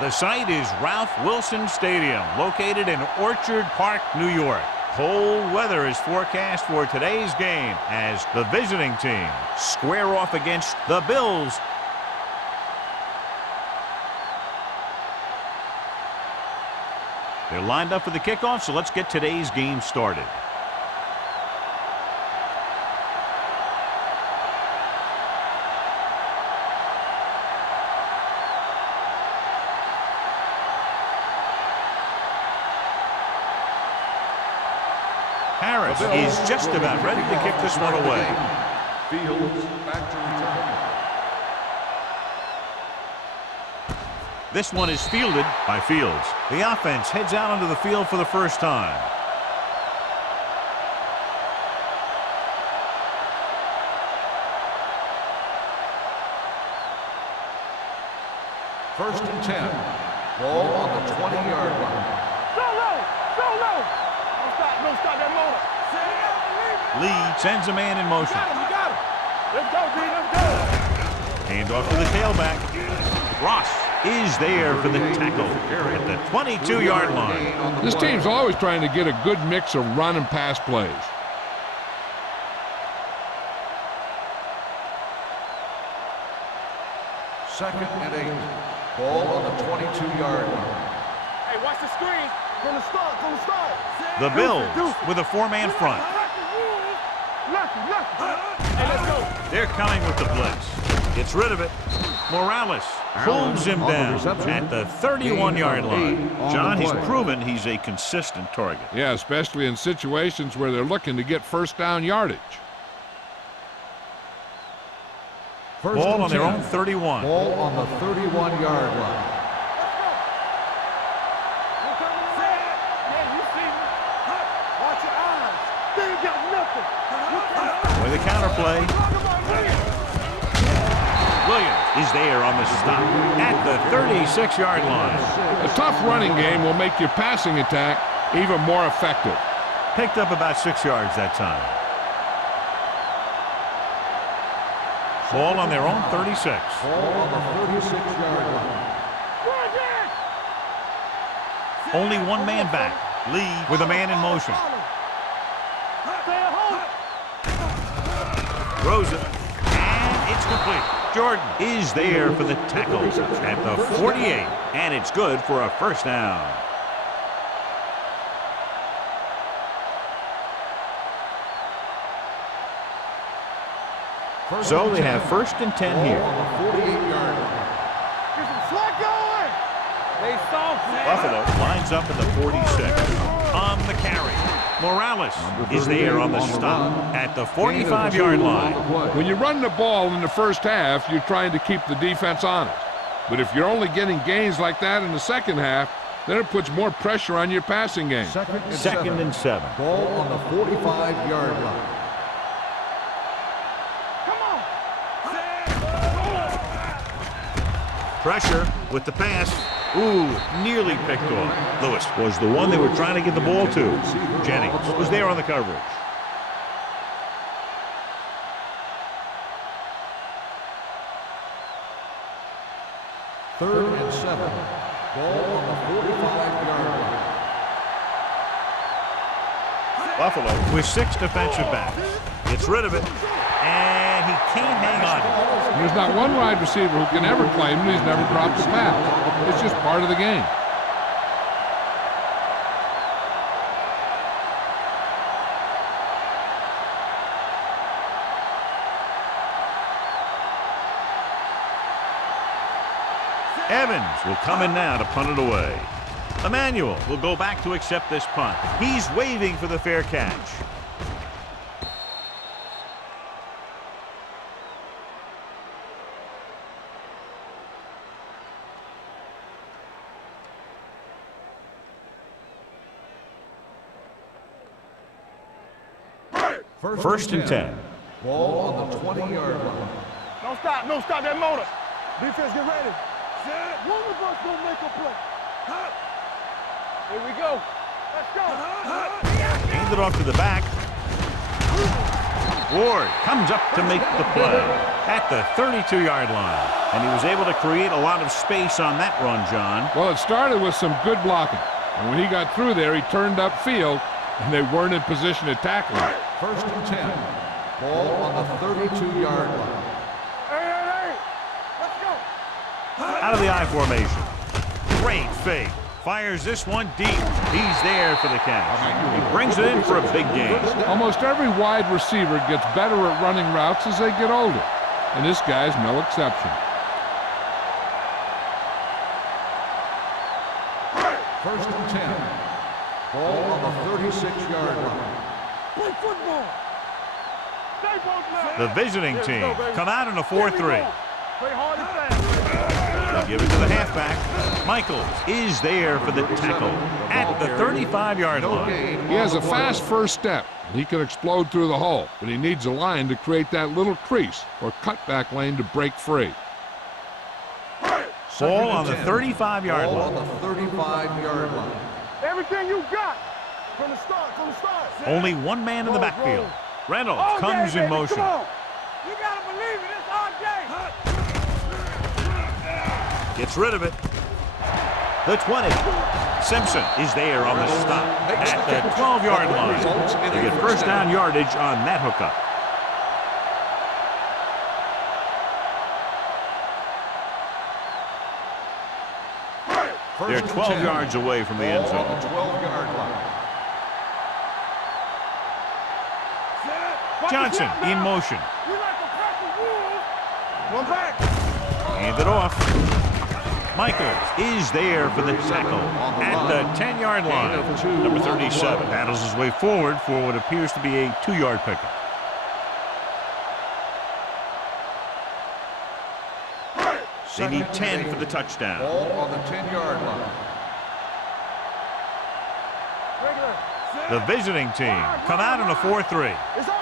The site is Ralph Wilson Stadium, located in Orchard Park, New York. Cold weather is forecast for today's game as the visiting team square off against the Bills. They're lined up for the kickoff, so let's get today's game started. Harris is just about ready to kick this one away. Fields back to return. This one is fielded by Fields. The offense heads out onto the field for the first time. First and 10. Ball on the 20-yard line. No, stop that motor. Lee sends a man in motion. You got him. Let's go, D. Let's go. Hand off to the tailback. Ross is there for the tackle at the 22-yard line. This team's always trying to get a good mix of run and pass plays. Second and 8. Ball on the 22-yard line. Hey, watch the screen. From the start, from the start. The Bills with a four-man front. Hey, let's go. They're coming with the blitz. Gets rid of it. Morales pulls him down at the 31-yard line. John, he's proven he's a consistent target. Yeah, especially in situations where they're looking to get first down yardage. Ball on their own 31. Ball on the 31-yard line. With the counterplay. Williams is there on the stop at the 36-yard line. A tough running game will make your passing attack even more effective. Picked up about 6 yards that time. Ball on their own 36. Ball on the 36-yard line. Only one man back. Lee with a man in motion. Throws it, and it's complete. Jordan is there for the tackle at the 48, and it's good for a first down. So they have first and 10 here. Buffalo lines up at the 46. On the carry, Morales is there on the stop at the 45-yard line. When you run the ball in the first half, you're trying to keep the defense honest. But if you're only getting gains like that in the second half, then it puts more pressure on your passing game. Second and 7. Ball on the 45-yard line. Pressure with the pass. Ooh, nearly picked off. Lewis was the one they were trying to get the ball to. Jennings was there on the coverage. Third and 7. Ball on the 45-yard line. Buffalo with 6 defensive backs. Gets rid of it, and he can't hang on. There's not one wide receiver who can ever claim he's never dropped a pass. It's just part of the game. Evans will come in now to punt it away. Emmanuel will go back to accept this punt. He's waving for the fair catch. First and 10. Ball on the 20-yard line. Don't stop that motor. Defense, get ready. One of us gonna make a play. Here we go. Let's go. Hand it off to the back. Ward comes up to make the play at the 32-yard line. And he was able to create a lot of space on that run, John. Well, it started with some good blocking. And when he got through there, he turned upfield, and they weren't in position to tackle him. 1st and 10. Ball on the 32-yard line. Hey, let's go. Out of the I formation. Great fake. Fires this one deep. He's there for the catch. He brings it in for a big gain. Almost every wide receiver gets better at running routes as they get older, and this guy's no exception. 1st and 10. Ball on the 36-yard line. Play football. The visiting team come out in a 4-3. Play hard and fast. They give it to the halfback. Michaels is there for the tackle at the 35-yard line. He has a fast first step. He can explode through the hole, but he needs a line to create that little crease or cutback lane to break free. Ball on the 35-yard Ball line. on the 35-yard line. Everything you got from the start. Only one man in the backfield. Reynolds All day, comes in baby, motion. Come on. You gotta believe it. It's all day. Gets rid of it. The 20. Simpson is there on the stop at the 12-yard line. They get first down yardage on that hookup. They're 12 yards away from the end Ball on zone. the 12-yard line. Johnson in motion. You like a pack of wolves. One back. Hand it off. Michaels is there for the tackle at the 10-yard line. Number 37 battles his way forward for what appears to be a 2-yard pickup. They need 10 for the touchdown. Ball on the 10-yard line. The visiting team come out in a 4-3. It's on.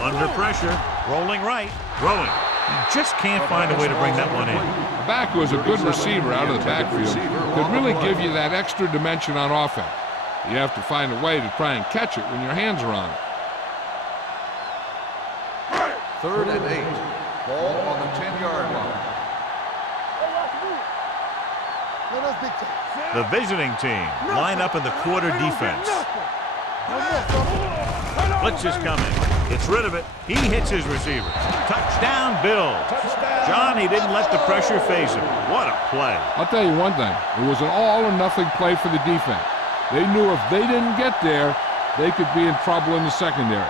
Under pressure, rolling right, throwing. He just can't find a way to bring that one in. The back who is a good receiver out of the backfield could really give you that extra dimension on offense. You have to find a way to try and catch it when your hands are on it. 3rd and 8. Ball on the 10-yard line. The visiting team line up in the quarter defense. Blitz is coming. Gets rid of it. He hits his receiver. Touchdown, Bill. John, he didn't let the pressure face him. What a play. I'll tell you one thing. It was an all-or-nothing play for the defense. They knew if they didn't get there, they could be in trouble in the secondary.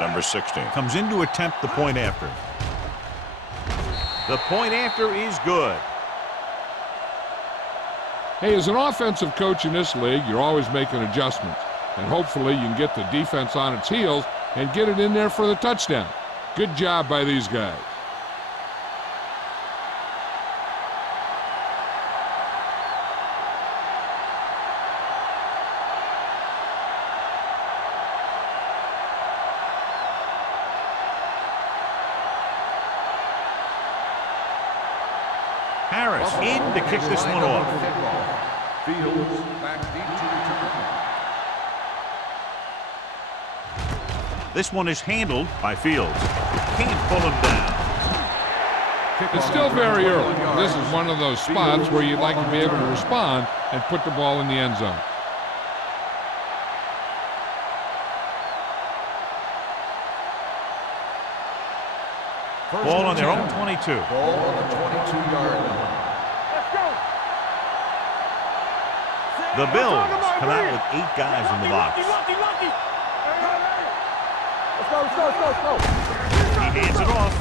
Number 16 comes in to attempt the point after. The point after is good. Hey, as an offensive coach in this league, you're always making adjustments. And hopefully you can get the defense on its heels and get it in there for the touchdown. Good job by these guys. Harris in to kick this one off. Fields back deep to return. This one is handled by Fields. Can't pull him down. It's still very early. This is one of those spots where you'd like to be able to respond and put the ball in the end zone. Ball on their own 22. Ball on the 22-yard line. Let's go. The Bills come out with 8 guys in the box. Lucky. Let's go. He hands it off.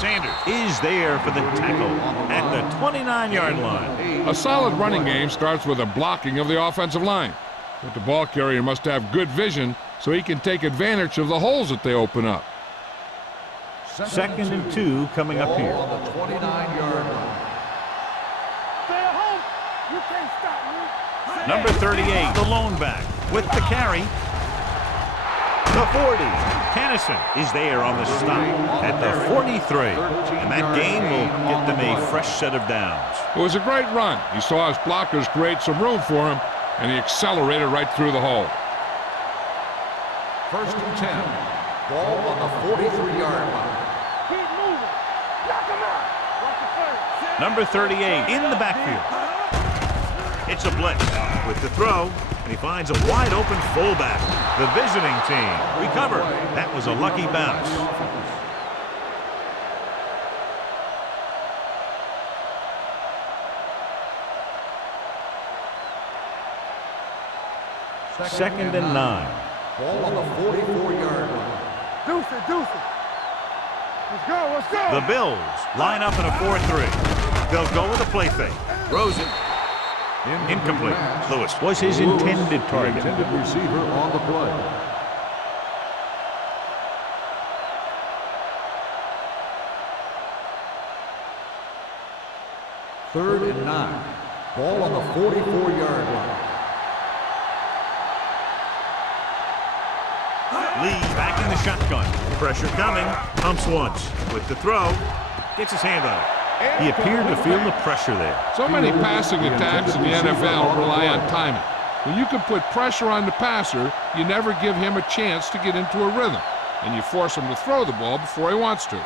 Sanders is there for the tackle at the 29-yard line. A solid running game starts with a blocking of the offensive line. But the ball carrier must have good vision so he can take advantage of the holes that they open up. 2nd and 2 coming up here. Ball on the 29-yard line. Stay at home. You can't stop me. Number 38, the lone back with the carry. the 40. Kennison is there on the stop at the 43. And that gain will get them a fresh set of downs. It was a great run. He saw his blockers create some room for him, and he accelerated right through the hole. 1st and 10. Ball on the 43-yard line. Keep moving. Knock him out. Watch the play. Number 38 in the backfield. It's a blitz with the throw, and he finds a wide-open fullback. The visiting team recovered. That was a lucky bounce. Second and 9. Ball on the 44-yard line. Deuce it, deuce it. Let's go, let's go. The Bills line up in a 4-3. They'll go with a play fake. Rosen. Incomplete. Lewis was his intended target. Intended receiver on the play. Third and 9. Ball on the 44-yard line. Lee back in the shotgun. Pressure coming. Pumps once. With the throw. Gets his hand on it. He appeared to feel the pressure there. So many passing attacks in the NFL rely on timing. When you can put pressure on the passer, you never give him a chance to get into a rhythm, and you force him to throw the ball before he wants to.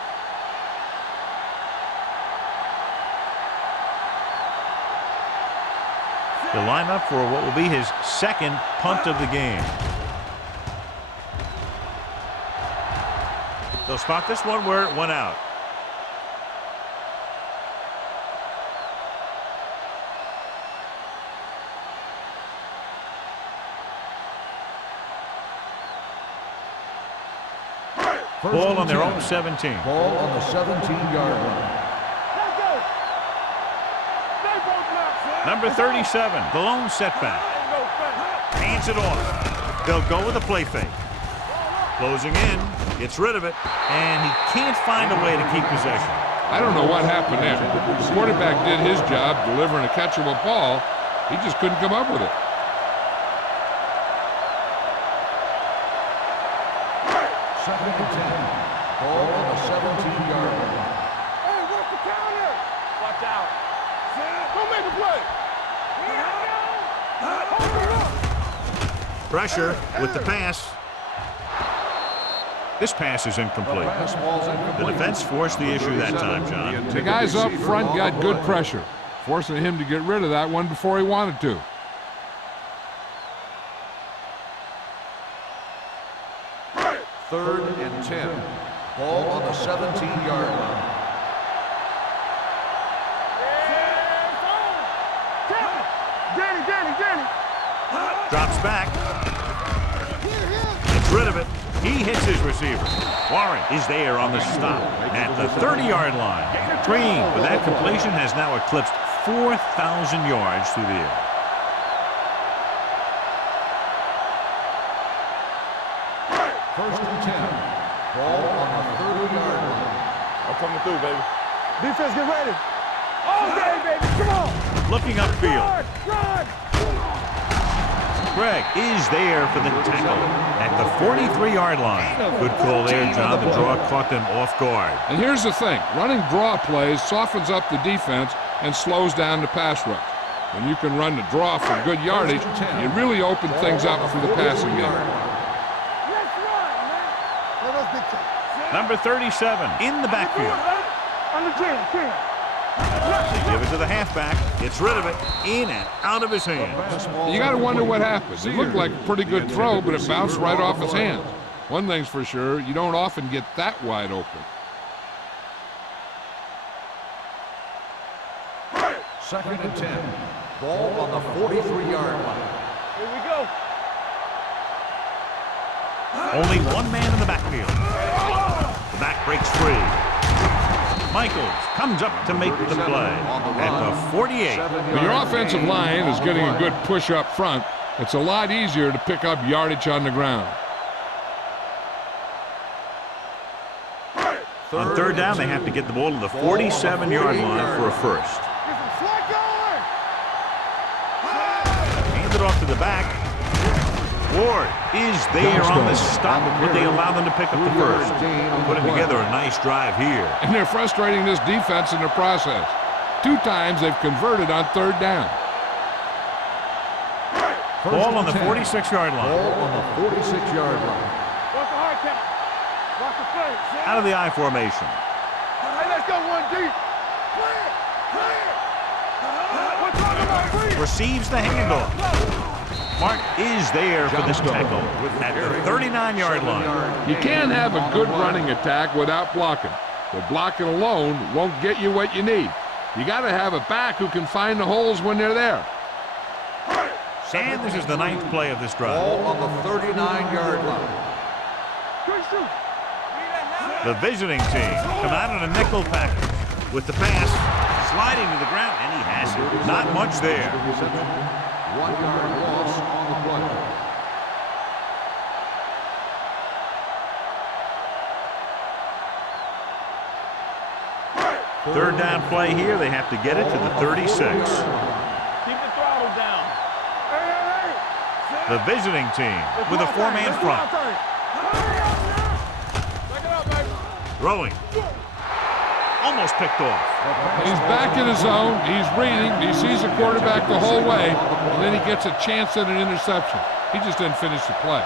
He'll line up for what will be his second punt of the game. They'll spot this one where it went out. Ball on their own 17. Ball on the 17-yard line. Let's go. Stay both now. Number 37, the lone setback. Hands it off. They'll go with a play fake. Closing in, gets rid of it, and he can't find a way to keep possession. I don't know what happened there. The quarterback did his job delivering a catchable ball. He just couldn't come up with it. Second and 10. Ball on the 17-yard line. Hey, what's the counter? Watch out. Don't make a play. Pressure with the pass. This pass is incomplete. The defense forced the issue that time, John. The guys up front got good pressure, forcing him to get rid of that one before he wanted to. Third and 10. Ball on the 17-yard line. Danny. Drops back. Gets rid of it. He hits his receiver. Warren is there on the stop at the 30-yard line. Green, with that completion, has now eclipsed 4,000 yards through the air. First and 10. Ball on the 30-yard line. I'm coming through, baby. Defense, get ready. All day, baby. Come on. Looking upfield. Run. Greg is there for the tackle at the 43-yard line. Good call there, John. The draw caught them off guard. And here's the thing. Running draw plays softens up the defense and slows down the pass rush. When you can run the draw for good yardage, you really open things up for the passing game. Let's run, man. Let us big time. Number 37 in the backfield. On the 10. They give it to the halfback. Gets rid of it. In and out of his hands. You got to wonder what happened. It looked like a pretty good throw, but it bounced right off his hands. One thing's for sure, you don't often get that wide open. Second and 10. Ball on the 43-yard line. Here we go. Only one man in the backfield. The back breaks free. Michaels comes up to make the play at the 48. When your offensive line is getting a good push up front, it's a lot easier to pick up yardage on the ground. On third down, they have to get the ball to the 47-yard line for a first. Hand it off to the back. Ward is there on the stop, but they allow them to pick up the first. Putting together a nice drive here. And they're frustrating this defense in the process. 2 times they've converted on 3rd down. Ball on the 46-yard line. Ball on the 46-yard line. Watch the hard count. Watch the play. Out of the I formation. Hey, let's go one deep. Clear. Clear. We're talking about free. Receives the handoff. Mark is there for this tackle at the 39-yard line. You can't have a good running attack without blocking. But blocking alone won't get you what you need. You got to have a back who can find the holes when they're there. And this is the 9th play of this drive. Ball on the 39-yard line. The visiting team come out in a nickel package with the pass sliding to the ground, and he has it. Not much there. 1-yard loss on the play. Third down play here. They have to get it to the 36. Keep the throttle down. The visiting team with a 4-man front. Throwing. Almost picked off. He's back in his zone. He's reading. He sees the quarterback the whole way, and then he gets a chance at an interception. He just didn't finish the play.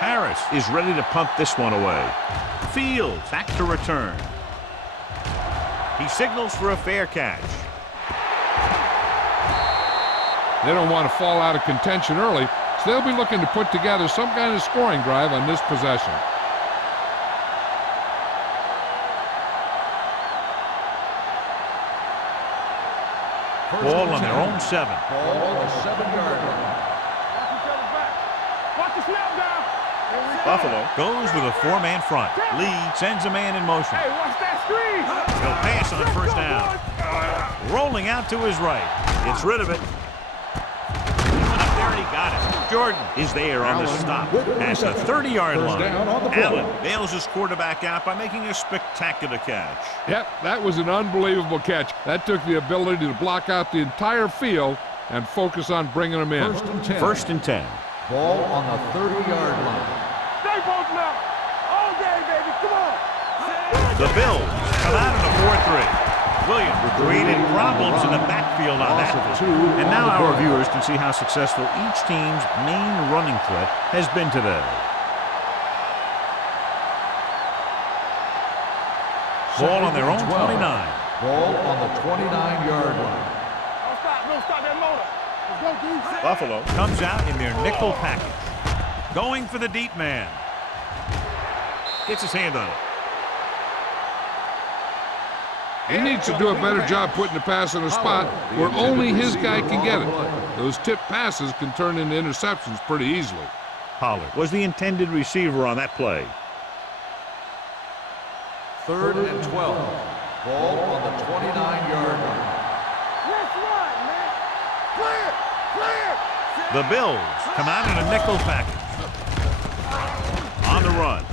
Harris is ready to punt this one away. Fields back to return. He signals for a fair catch. They don't want to fall out of contention early, so they'll be looking to put together some kind of scoring drive on this possession. Ball on their own 7. Ball on the 7-yard line. Watch the snap down. Buffalo goes with a 4-man front. Lee sends a man in motion. Hey, watch that screen. He'll pass on 1st down. Rolling out to his right. Gets rid of it. He went up there and he got it. Jordan is there on the stop at the 30-yard line. Allen bails his quarterback out by making a spectacular catch. Yep, that was an unbelievable catch. That took the ability to block out the entire field and focus on bringing them in. 1st and 10. Ball on the 30-yard line. Stay both now. All day, baby. Come on. The Bills come out in a 4-3. Williams created problems in the backfield on that. And now our viewers can see how successful each team's main running threat has been today. Ball on their own 29. Ball on the 29-yard line. Don't stop that motor. Let's go, dude. Buffalo comes out in their nickel package. Going for the deep man. Gets his hand on it. He needs to do a better job putting the pass in a spot where only his guy can get it. Those tip passes can turn into interceptions pretty easily. Pollard was the intended receiver on that play. 3rd and 12. Ball on the 29-yard line. Let's run, man. Clear. Clear. The Bills come out in a nickel package. On the run.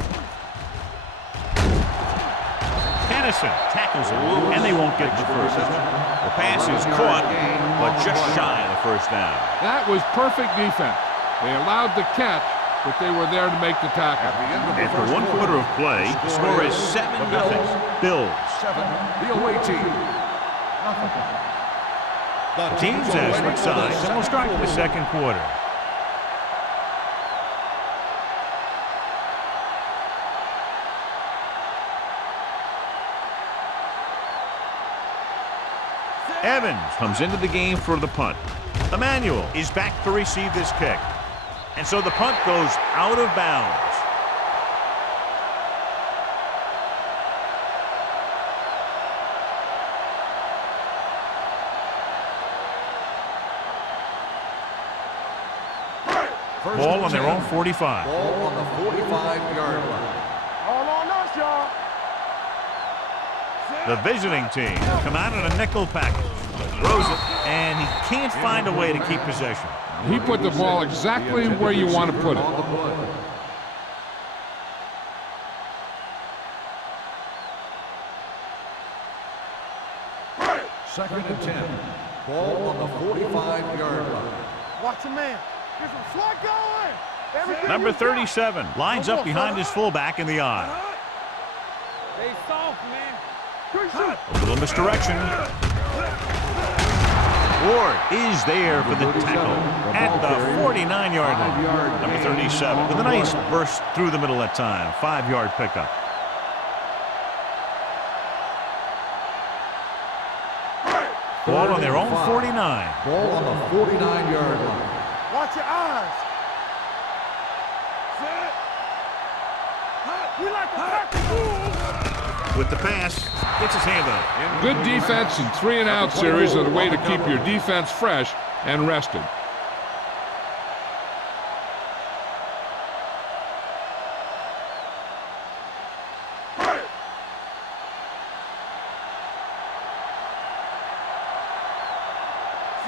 Kennison tackles him, and they won't get the first. The pass is caught, but just shy of the 1st down. That was perfect defense. They allowed the catch, but they were there to make the tackle. After 1 quarter of play, the score is 7-0. Bills. 7, the away team. The teams have switched sides, and we'll start the 2nd quarter. Evans comes into the game for the punt. Emmanuel is back to receive this kick. And so the punt goes out of bounds. Ball on their own 45. Ball on the 45-yard line. All on us, y'all. The visiting team come out in a nickel package. Throws it, and he can't find a way to keep possession. He put the ball exactly where you want to put it. 2nd and 10. Ball on the 45-yard line. Watch your man. Get some slot going. Everything Number you got. 37 lines up behind his fullback in the eye. Stay soft, man. A little misdirection. Ward is there for the tackle at the 49-yard line. Number 37 with a nice burst through the middle that time. 5-yard pickup. Ball on their own 49. Ball on the 49-yard line. Watch your eyes. Set. We like to practice. With the pass, gets his hand on it. Good defense and 3-and-out series are the way to keep your defense fresh and rested.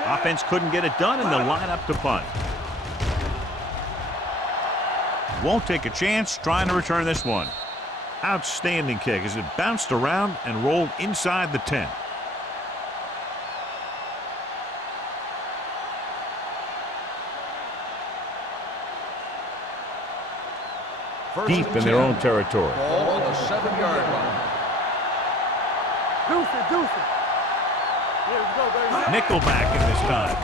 Offense couldn't get it done, and they'll line up to punt. Won't take a chance trying to return this one. Outstanding kick as it bounced around and rolled inside the 10. Deep in their own territory. Ball on the 7-yard line. Deuce it, deuce it. Here we go, baby. Nickelback in this time.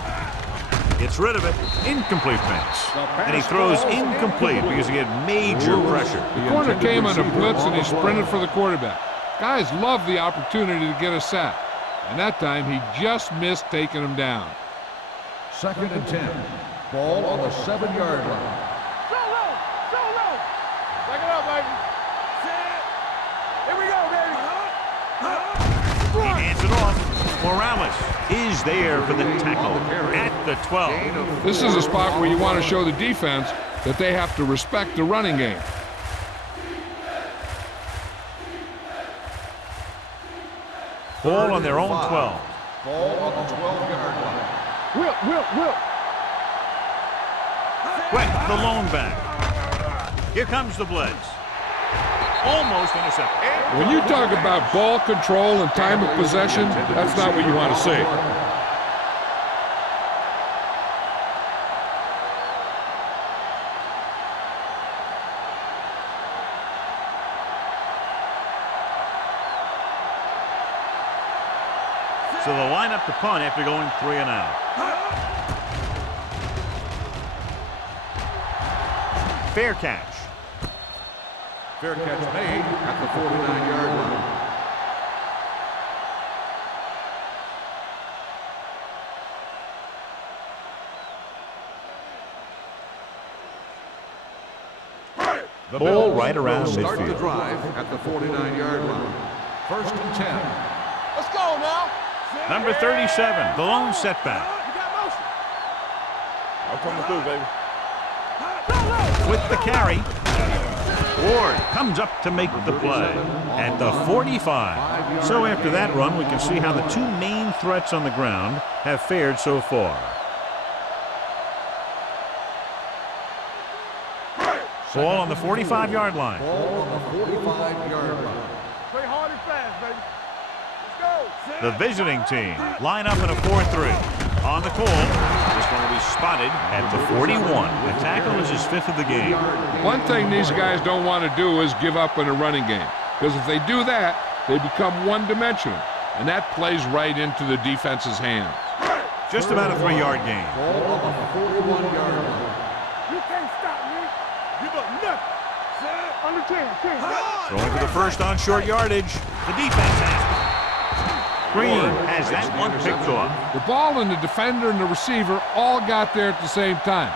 Gets rid of it. Incomplete pass. And he throws incomplete because he had major pressure. The corner came on a blitz and he sprinted for the quarterback. Guys love the opportunity to get a sack. And that time he just missed taking him down. 2nd and 10. Ball on the 7-yard line. So low, so low. Back it up, baby. Set. Here we go, baby. He hands it off. Morales is there for the tackle at the 12. This is a spot where you want to show the defense that they have to respect the running game. Ball on their own 12. Ball on the 12-yard line. Whip. Quick, the lone back. Here comes the blitz. Almost intercepted. When you talk about ball control and time of possession, that's not what you want to see. So they'll line up to punt after going 3 and out. Fair catch. Fair catch made at the 49-yard line. The ball right around Start the midfield. drive at the 49-yard line. 1st and 10. Let's go now. Number 37, the lone setback. You got motion. I'm coming through, baby. With the carry, Ward comes up to make the play at the 45. So after that run, we can see how the two main threats on the ground have fared so far. Ball on the 45-yard line. Ball on the 45-yard line. Play hard and fast, baby. Let's go. The visiting team line up in a 4-3. On the call, this one will be spotted at the 41. The tackle is his 5th of the game. One thing these guys don't want to do is give up in a running game. Because if they do that, they become one-dimensional. And that plays right into the defense's hands. Just about a 3-yard gain. Ball on the 41-yard line. You can't stop me. Give up nothing. Set. Under 10. Going for the first on short yardage. The defense has it. Green has that one picked off. The ball and the defender and the receiver all got there at the same time.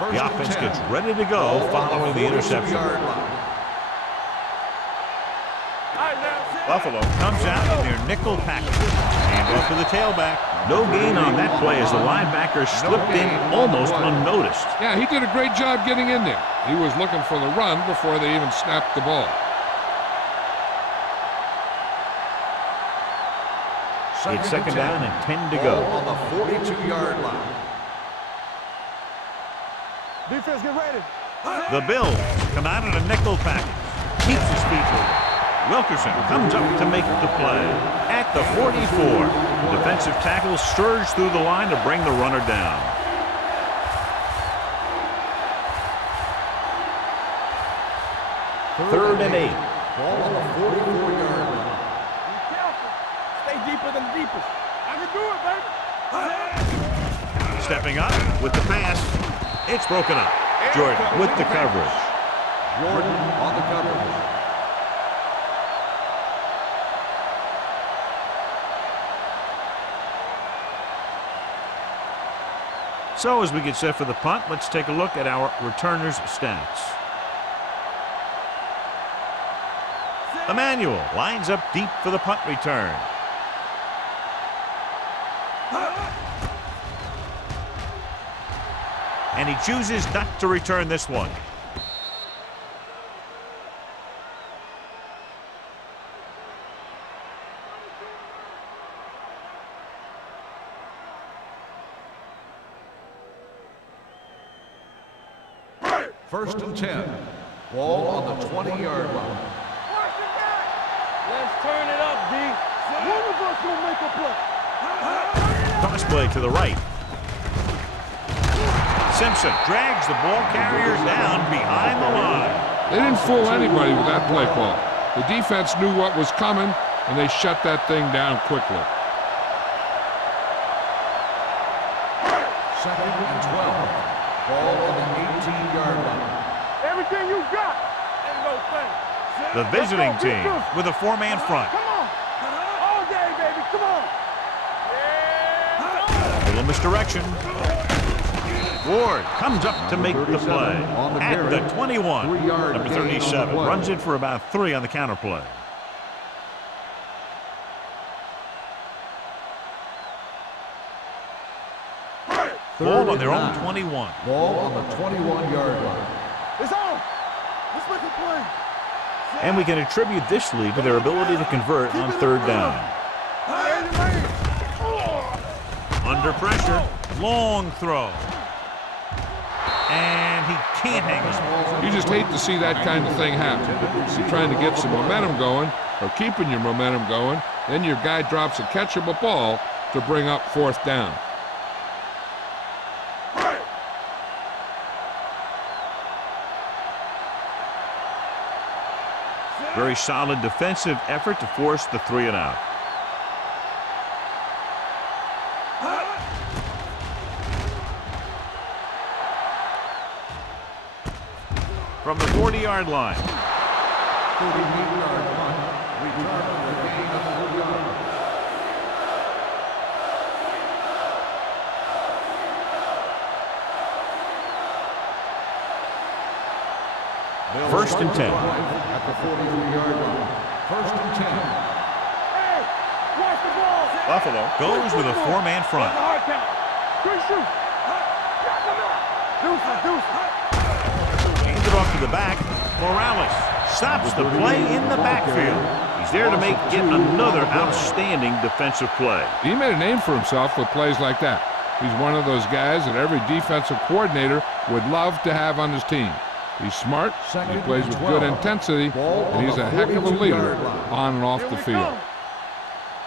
The offense gets ready to go following the interception. Buffalo comes out in their nickel package. And off to the tailback. No gain on that play as the linebacker slipped in almost unnoticed. Yeah, he did a great job getting in there. He was looking for the run before they even snapped the ball. It's 2nd down and 10 to go. On the 42-yard line. Defense, get ready. The Bills come out in a nickel package. Keeps his feet moving. Wilkerson comes up to make the play. At the 44, defensive tackle surged through the line to bring the runner down. Third and 8. Ball on the 44-yard line. Be careful. Stay deeper than the deepest. I can do it, baby. Stepping up with the pass. It's broken up. Jordan with the coverage. Jordan on the coverage. So as we get set for the punt, let's take a look at our returners' stats. Emmanuel lines up deep for the punt return. And he chooses not to return this one. First and 10. Ball on the 20-yard line. Let's turn it up, D. One of us will make a play. Toss play to the right. Simpson drags the ball carrier down behind the line. They didn't fool anybody with that play call. The defense knew what was coming, and they shut that thing down quickly. Second and 12. Ball on the 18-yard line. Everything you got. Ain't no thing. The visiting team with a four-man front. Come on. All day, baby. Come on. A little misdirection. Ward comes up to make the play. At the 21, number 37 runs it for about 3 on the counter play. Ball on their own 21. Ball on the 21-yard line. It's on. Let's make a play. And we can attribute this lead to their ability to convert on third down. Under pressure, long throw. And he can't hang on. You just hate to see that kind of thing happen. You're trying to get some momentum going or keeping your momentum going, then your guy drops a catchable ball to bring up fourth down. Very solid defensive effort to force the 3 and out. From the 40-yard line. 38-yard line. Return for a gain of 4 yards. First and 10. At the 43-yard line. First and 10. Hey, watch the ball. Buffalo Goes with a four-man front. Hard count. Good shoot. Hands it off to the back. Morales stops the play in the backfield. He's there to make yet another outstanding defensive play. He made a name for himself with plays like that. He's one of those guys that every defensive coordinator would love to have on his team. He's smart, he plays with good intensity, and he's a heck of a leader on and off the field.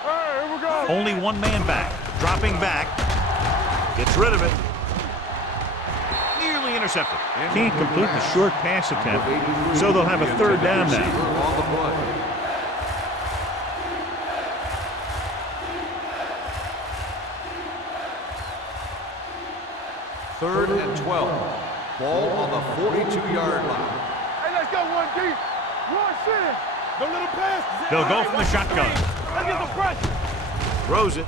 Here we go. Only one man back. Dropping back. Gets rid of it. Nearly intercepted. Can't complete the short pass attempt, so they'll have a third down now. On the play. Third and 12. Ball on the 42-yard line. Hey, let's go one deep. One sin. Don't let him pass. They'll go from the shotgun. Let's get the pressure. Throws it.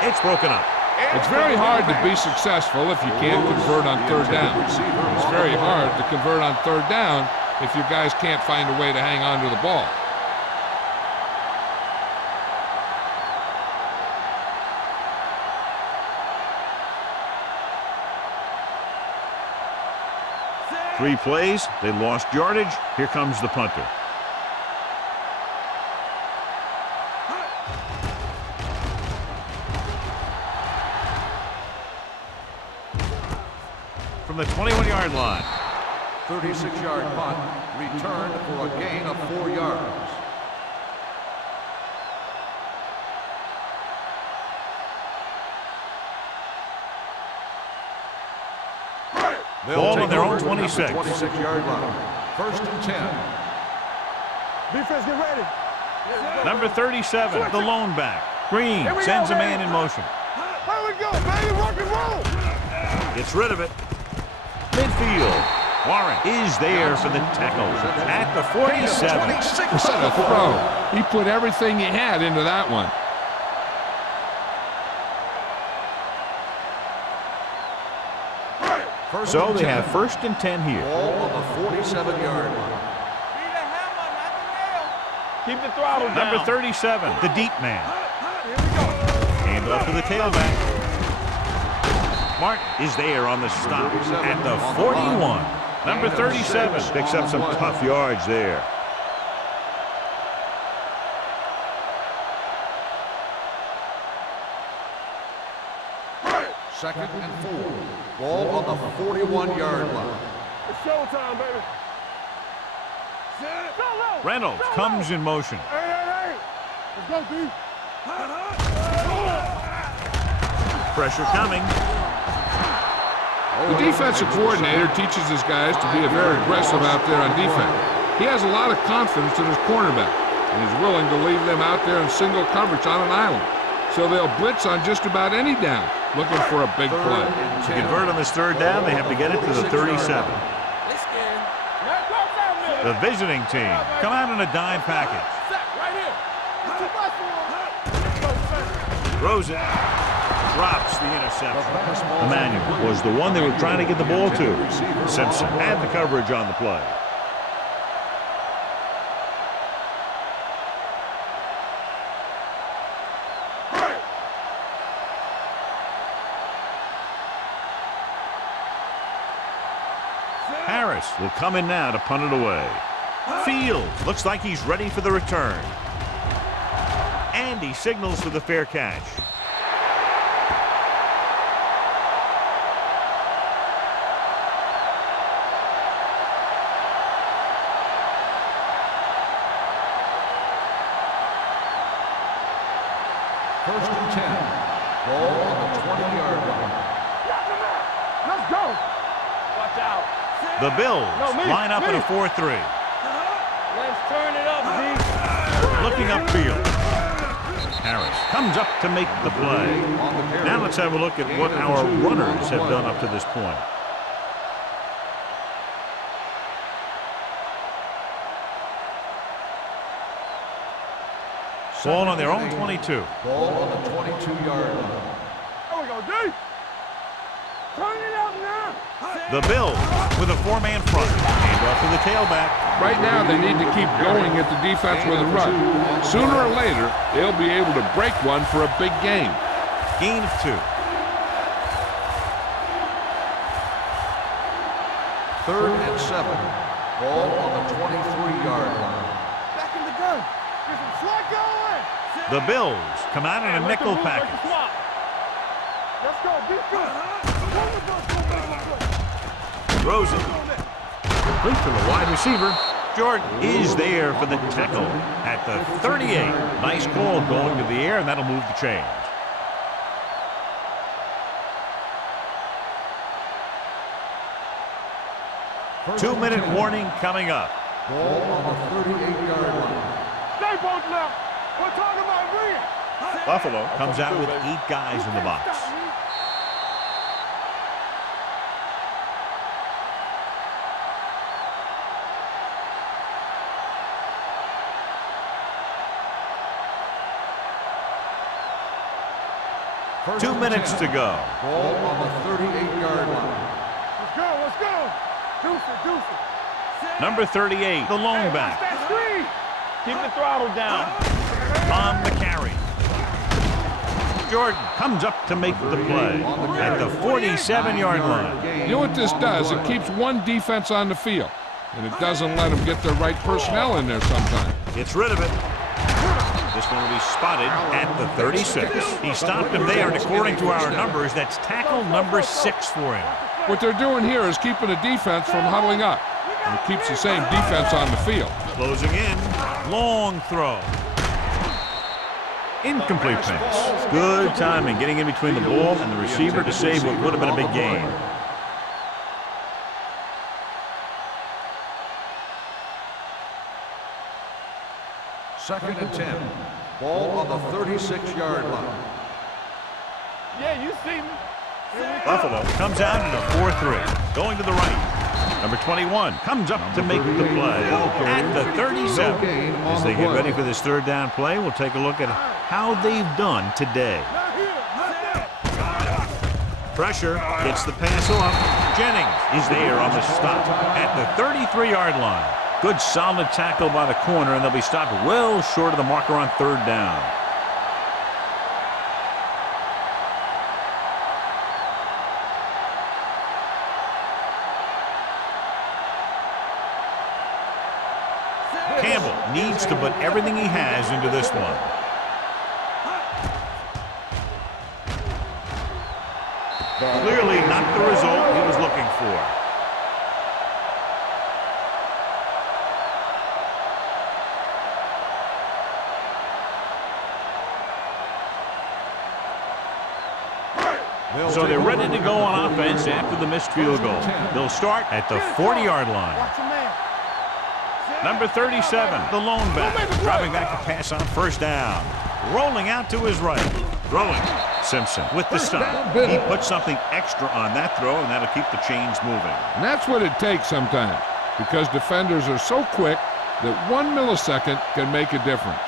It's broken up. It's very hard to be successful if you can't convert on third down. It's very hard to convert on third down if your guys can't find a way to hang on to the ball. Three plays, they lost yardage. Here comes the punter. from the 21-yard line. 36-yard punt, returned for a gain of 4 yards. Ball on their own 26. 26-yard line. 1st and 10. Defense, get ready. Number 37, the lone back. Green sends a man in motion. Here we go, baby. Rock and roll. Gets rid of it. Midfield. Warren is there for the tackle at the 47. What a throw. He put everything he had into that one. So they have 1st and 10 here. Ball on the 47-yard line. Keep the throttle down. Number 37, the deep man. Hand off to the tailback. Martin is there on the stop at the 41. Number 37 picks up some tough yards there. Second and 4. Ball on the 41-yard line. It's showtime, baby. Reynolds comes in motion. Hey. Let's go, D. Pressure coming. The defensive coordinator teaches his guys to be very aggressive out there on defense. He has a lot of confidence in his cornerback, and he's willing to leave them out there in single coverage on an island. So they'll blitz on just about any down, looking for a big play. To convert on this 3rd down, they have to get it to the 37. The visiting team come out in a dime package. Throws it. Drops the interception. Emmanuel was the one they were trying to get the ball to. Simpson had the coverage on the play. Harris will come in now to punt it away. Fields looks like he's ready for the return. And he signals for the fair catch. First and 10. Ball on the 20-yard line. Let's go. Watch out. The Bills line up in a 4-3. Let's turn it up, D. Looking upfield. Harris comes up to make the play. Now let's have a look at what our runners have done up to this point. Ball on their own 22. Ball on the 22-yard line. There we go, D. Turn it up now. The Bills with a 4-man front. Hand off to the tailback. Right now, they need to keep going at the defense with a run. Sooner or later, they'll be able to break one for a big game. Gain of 2. 3rd and 7. Ball on the 23-yard line. Back in the gun. Get some slack going. The Bills come out in a nickel package. Let's go. Be good. Throws it. Complete to the wide receiver. Jordan is there for the tackle at the 38. Nice call going to the air, and that'll move the chains. Two-minute warning coming up. Ball on the 38-yard line. Stay both now. We're talking about bringing. Buffalo comes out with 8 guys in the box. First 2 and minutes 10. to go. Ball on the 38-yard line. Let's go. Let's go. Deuce it. Number 38, the lone back. That screen. Keep the throttle down. On the carry. Jordan comes up to make the play at the 47-yard line. You know what this does? It keeps one defense on the field, and it doesn't let them get the right personnel in there sometimes. Gets rid of it. This one will be spotted at the 36. He stopped him there, and according to our numbers, that's tackle number 6 for him. What they're doing here is keeping the defense from huddling up. And it keeps the same defense on the field. Closing in. Long throw. Incomplete pass. Good timing getting in between the ball and the receiver to save what would have been a big gain. Second and 10. Ball on the 36-yard line. Yeah, you see me. Buffalo comes out in a 4-3. Going to the right. Number 21 comes up to make the play at the 37. As they get ready for this third down play, we'll take a look at how they've done today. Pressure gets the pass off. Jennings is there on the stop at the 33-yard line. Good solid tackle by the corner, and they'll be stopped well short of the marker on third down. Campbell needs to put everything he has into this one. Clearly not the result he was looking for. So they're ready to go on offense after the missed field goal. They'll start at the 40-yard line. Number 37, the lone back, driving back to pass on first down. Rolling out to his right. Throwing. Simpson with the stop. He puts something extra on that throw, and that'll keep the chains moving. And that's what it takes sometimes, because defenders are so quick that 1 millisecond can make a difference.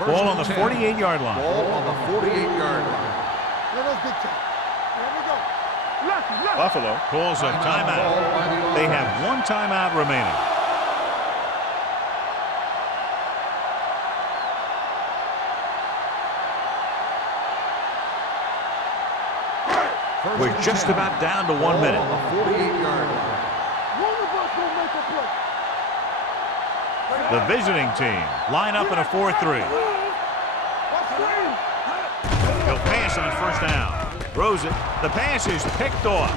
Ball on the 48-yard line. Ball on the 48-yard line. Buffalo calls a timeout. They have one timeout remaining. We're just about down to 1 minute. The visiting team line up in a 4-3. He'll pass on first down. Throws it. The pass is picked off.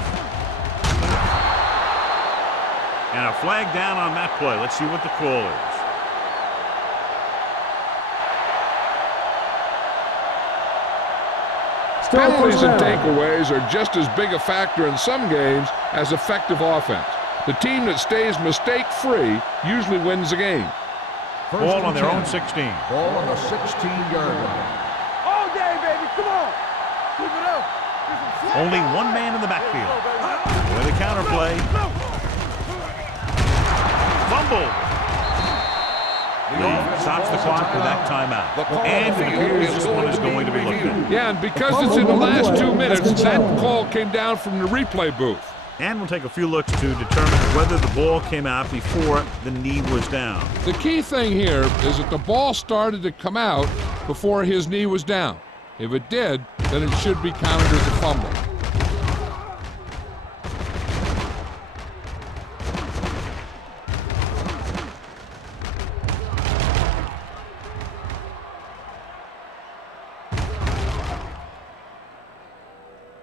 And a flag down on that play. Let's see what the call is. Penalties and takeaways are just as big a factor in some games as effective offense. The team that stays mistake-free usually wins the game. Ball on their own 16. Ball on the 16-yard line. All day, baby. Come on. Keep it up. Only one man in the backfield. With a counter play. Fumble. Lee stops the clock with that timeout. And it appears this one is going to be looked at. Yeah, and because it's in the last 2 minutes, that call came down from the replay booth. And we'll take a few looks to determine whether the ball came out before the knee was down. The key thing here is that the ball started to come out before his knee was down. If it did, then it should be counted as a fumble.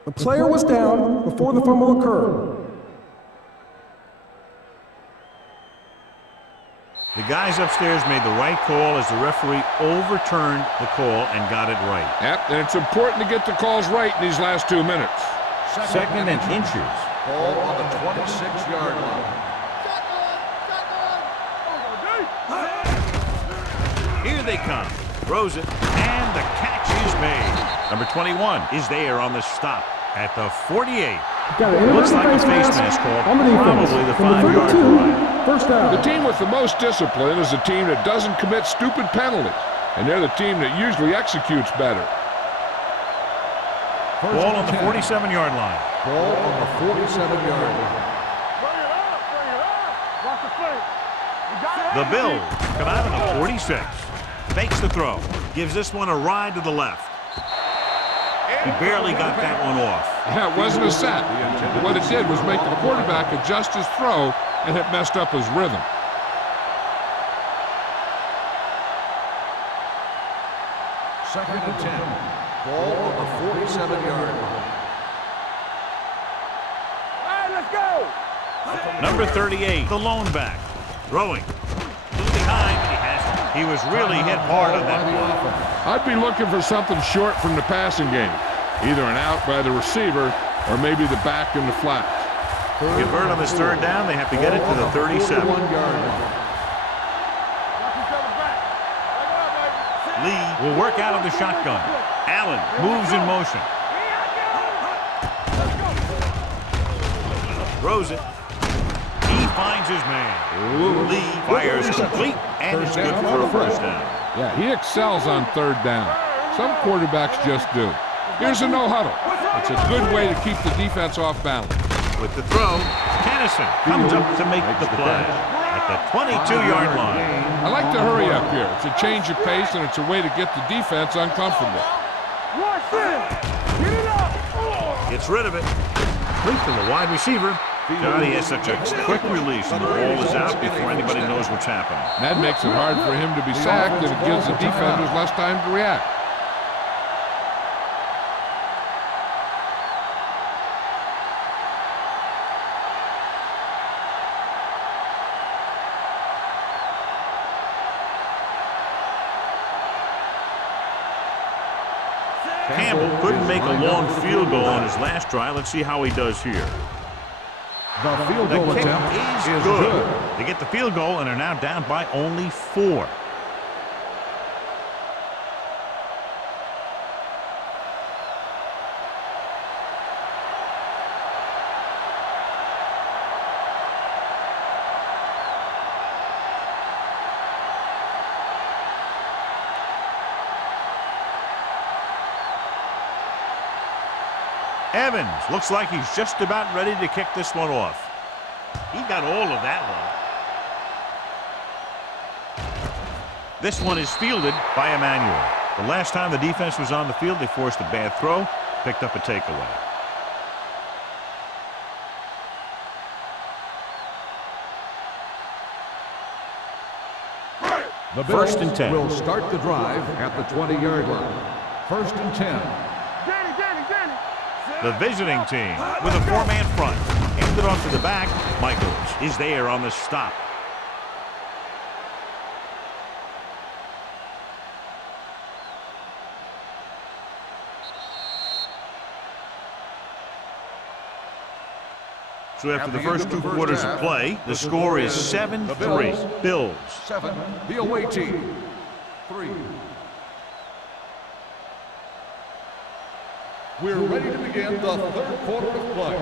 The player was down before the fumble occurred. The guys upstairs made the right call as the referee overturned the call and got it right. Yep, and it's important to get the calls right in these last 2 minutes. Second and inches. Ball on the 26-yard line. Here they come. Throws it, and the catch is made. Number 21 is there on the stop at the 48. Looks like a face mask call, probably the 5-yard line. First down. The team with the most discipline is the team that doesn't commit stupid penalties, and they're the team that usually executes better. Ball on the 47-yard line. Ball on the 47-yard line. The Bills come out on the 46. Fakes the throw. Gives this one a ride to the left. He barely got that one off. Yeah, it wasn't a set. What it did was make the quarterback adjust his throw, and it messed up his rhythm. Second and 10. Ball on the 47-yard line. Number 38, the lone back. Throwing. To the behind, he has it. He was really hit hard on that play. I'd be looking for something short from the passing game. Either an out by the receiver or maybe the back in the flats. Convert on this third down, they have to get it to the 37. Lee will work out of the shotgun. Allen moves in motion. Throws it. He finds his man. Lee fires complete, and it's good for a first down. Yeah, he excels on third down. Some quarterbacks just do. Here's a no huddle. It's a good way to keep the defense off balance. With the throw, Kennison comes up to make the play at the 22-yard line. I like to hurry up here. It's a change of pace, and it's a way to get the defense uncomfortable. Gets rid of it. Complete to the wide receiver. Johnny has such a quick release, and the ball is out before anybody knows what's happening. That makes it hard for him to be sacked, and it gives the defenders less time to react. Campbell couldn't make a long field goal on his last try. Let's see how he does here. The field The goal kick attempt is good. They get the field goal and are now down by only 4. Evans looks like he's just about ready to kick this one off. He got all of that one. This one is fielded by Emmanuel. The last time the defense was on the field, they forced a bad throw, picked up a takeaway. The First and 10. will start the drive at the 20-yard line. First and 10. The visiting team with a 4-man front. Handed off to the back. Michaels is there on the stop. So after the first 2 quarters of play, the score is 7-3. Bills. 7, the away team. 3. We're ready to begin the third quarter of play.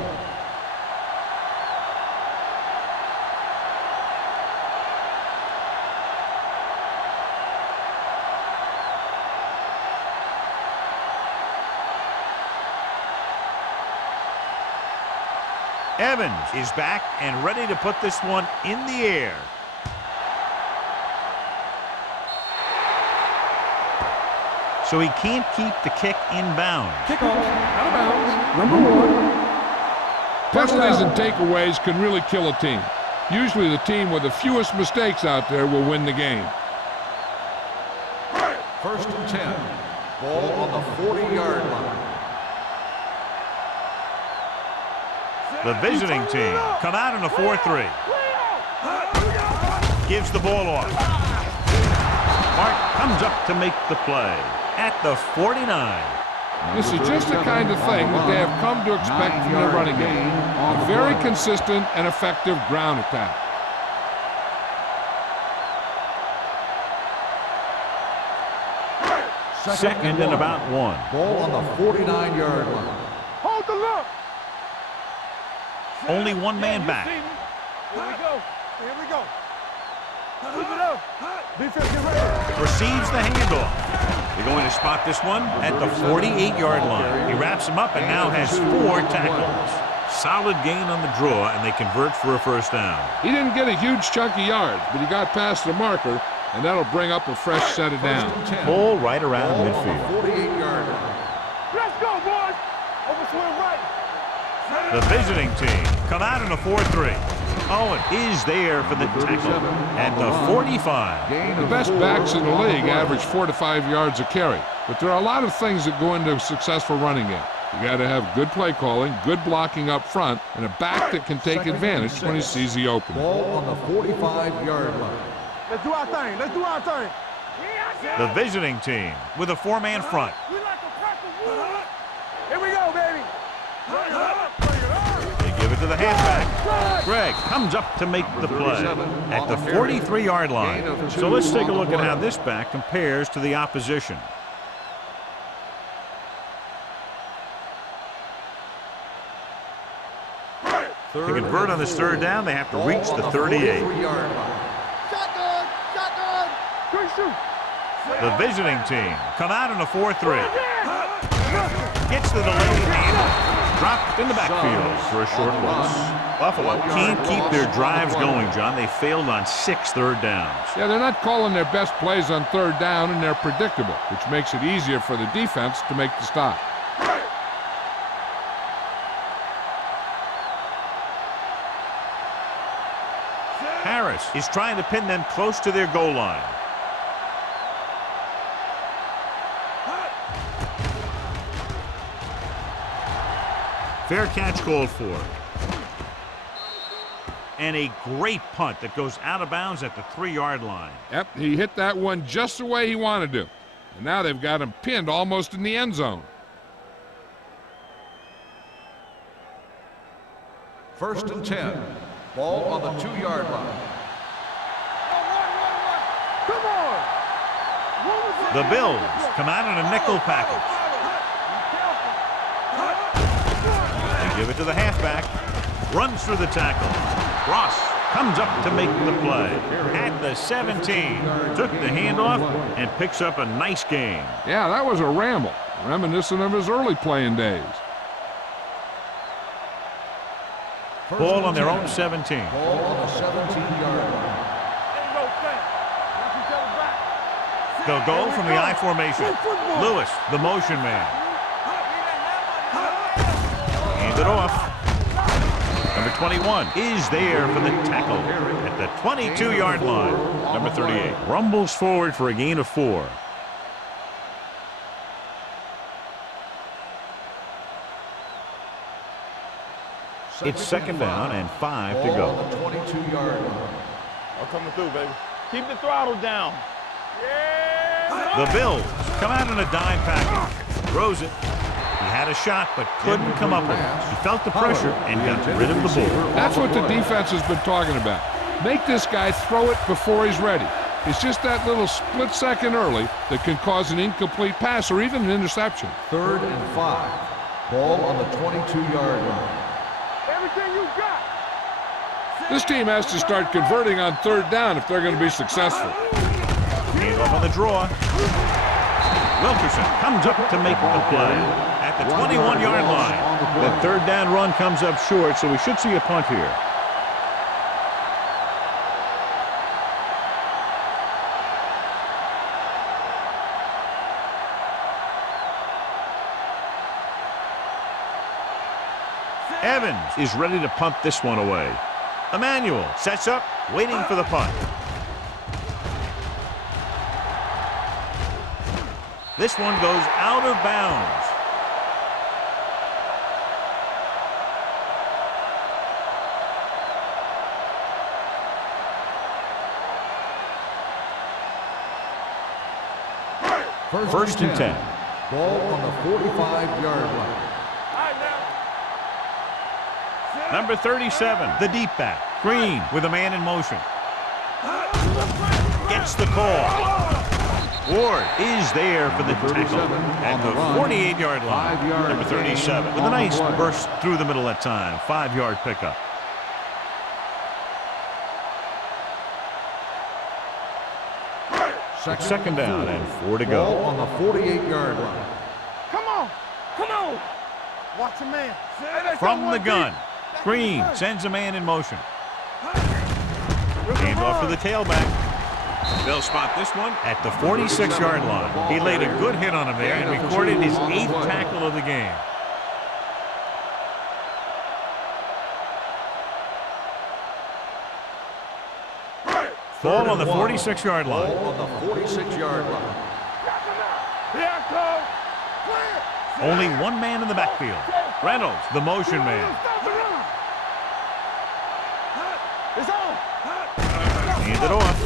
Evans is back and ready to put this one in the air. So he can't keep the kick inbound. Kickoff, out of bounds, number 1. Penalties and takeaways can really kill a team. Usually the team with the fewest mistakes out there will win the game. First and 10. Ball on the 40-yard line. The visiting team come out in a 4-3. Gives the ball off. Mark comes up to make the play at the 49. This is just the kind of thing that they have come to expect from their running game. A very consistent and effective ground attack. Second and about 1. Ball on the 49-yard line. Hold the look. Only one man back. Here we go. Here we go. Keep it up. Defense, get ready. Receives the handoff. They're going to spot this one at the 48-yard line. He wraps him up and now has 4 tackles. Solid gain on the draw, and they convert for a first down. He didn't get a huge chunk of yards, but he got past the marker, and that'll bring up a fresh set of downs. Ball right around midfield. 48-yard line. Let's go, boys. Overswing right. The visiting team come out in a 4-3. Owen is there for the tackle at the 45. The best backs in the league average 4 to 5 yards a carry, but there are a lot of things that go into a successful running game. You got to have good play calling, good blocking up front, and a back that can take advantage when he sees the opening. Ball on the 45-yard line. Let's do our thing. Let's do our thing. The visiting team with a four-man front. We like a crack of wood. Here we go, baby. Bring it up. Bring it up. They give it to the halfback. Greg comes up to make the play at the 43-yard line. So let's take a look at how this back compares to the opposition. To convert on this third down, they have to reach the 38. Shotgun. Shotgun. Good shoot. The visiting team come out in a 4-3. Gets the delayed handoff. Dropped in the backfield for a short loss. Buffalo can't keep their drives going, John. They failed on 6 third downs. Yeah, they're not calling their best plays on third down, and they're predictable, which makes it easier for the defense to make the stop. Harris is trying to pin them close to their goal line. Fair catch called for. And a great punt that goes out of bounds at the 3-yard line. Yep, he hit that one just the way he wanted to. And now they've got him pinned almost in the end zone. First and 10. Ball on the 2-yard line. Come on. The Bills come out in a nickel package. They give it to the halfback. Runs through the tackle. Ross comes up to make the play. At the 17. Took the handoff and picks up a nice gain. Yeah, that was a ramble, reminiscent of his early playing days. Ball on their own 17. Ball on the 17-yard line. They'll go from the I formation. Lewis, the motion man. Hand it off. Number 21 is there for the tackle at the 22-yard line. Number 38 rumbles forward for a gain of 4. It's second down and 5 to go. Ball on the 22-yard line. I'm coming through, baby. Keep the throttle down. The Bills come out in a dime package. Throws it. He had a shot but couldn't come up with it. He felt the pressure and got rid of the ball. That's what the defense has been talking about. Make this guy throw it before he's ready. It's just that little split second early that can cause an incomplete pass or even an interception. 3rd and 5. Ball on the 22-yard line. Everything you got. This team has to start converting on third down if they're going to be successful. Hand off on the draw. Wilkerson comes up to make the play at the 21-yard line. The third down run comes up short, so we should see a punt here. Evans is ready to punt this one away. Emmanuel sets up, waiting for the punt. This one goes out of bounds. First and 10. Ball on the 45-yard line. Number 37, the deep back. Green with a man in motion. Gets the call. Ward is there for the tackle at the 48-yard line. Number 37 with a nice burst through the middle that time. 5-yard pickup. It's second down and 4 to go. Ball on the 48-yard line. Come on. Come on. Watch your man. From the gun, Green sends a man in motion. Hand off to the tailback. They'll spot this one at the 46-yard line. He laid a good hit on him there and recorded his 8th tackle of the game. Ball on the 46-yard line. Ball on the 46-yard line. Here I come. Clear. Only one man in the backfield. Reynolds, the motion man. It's on. Hand it off.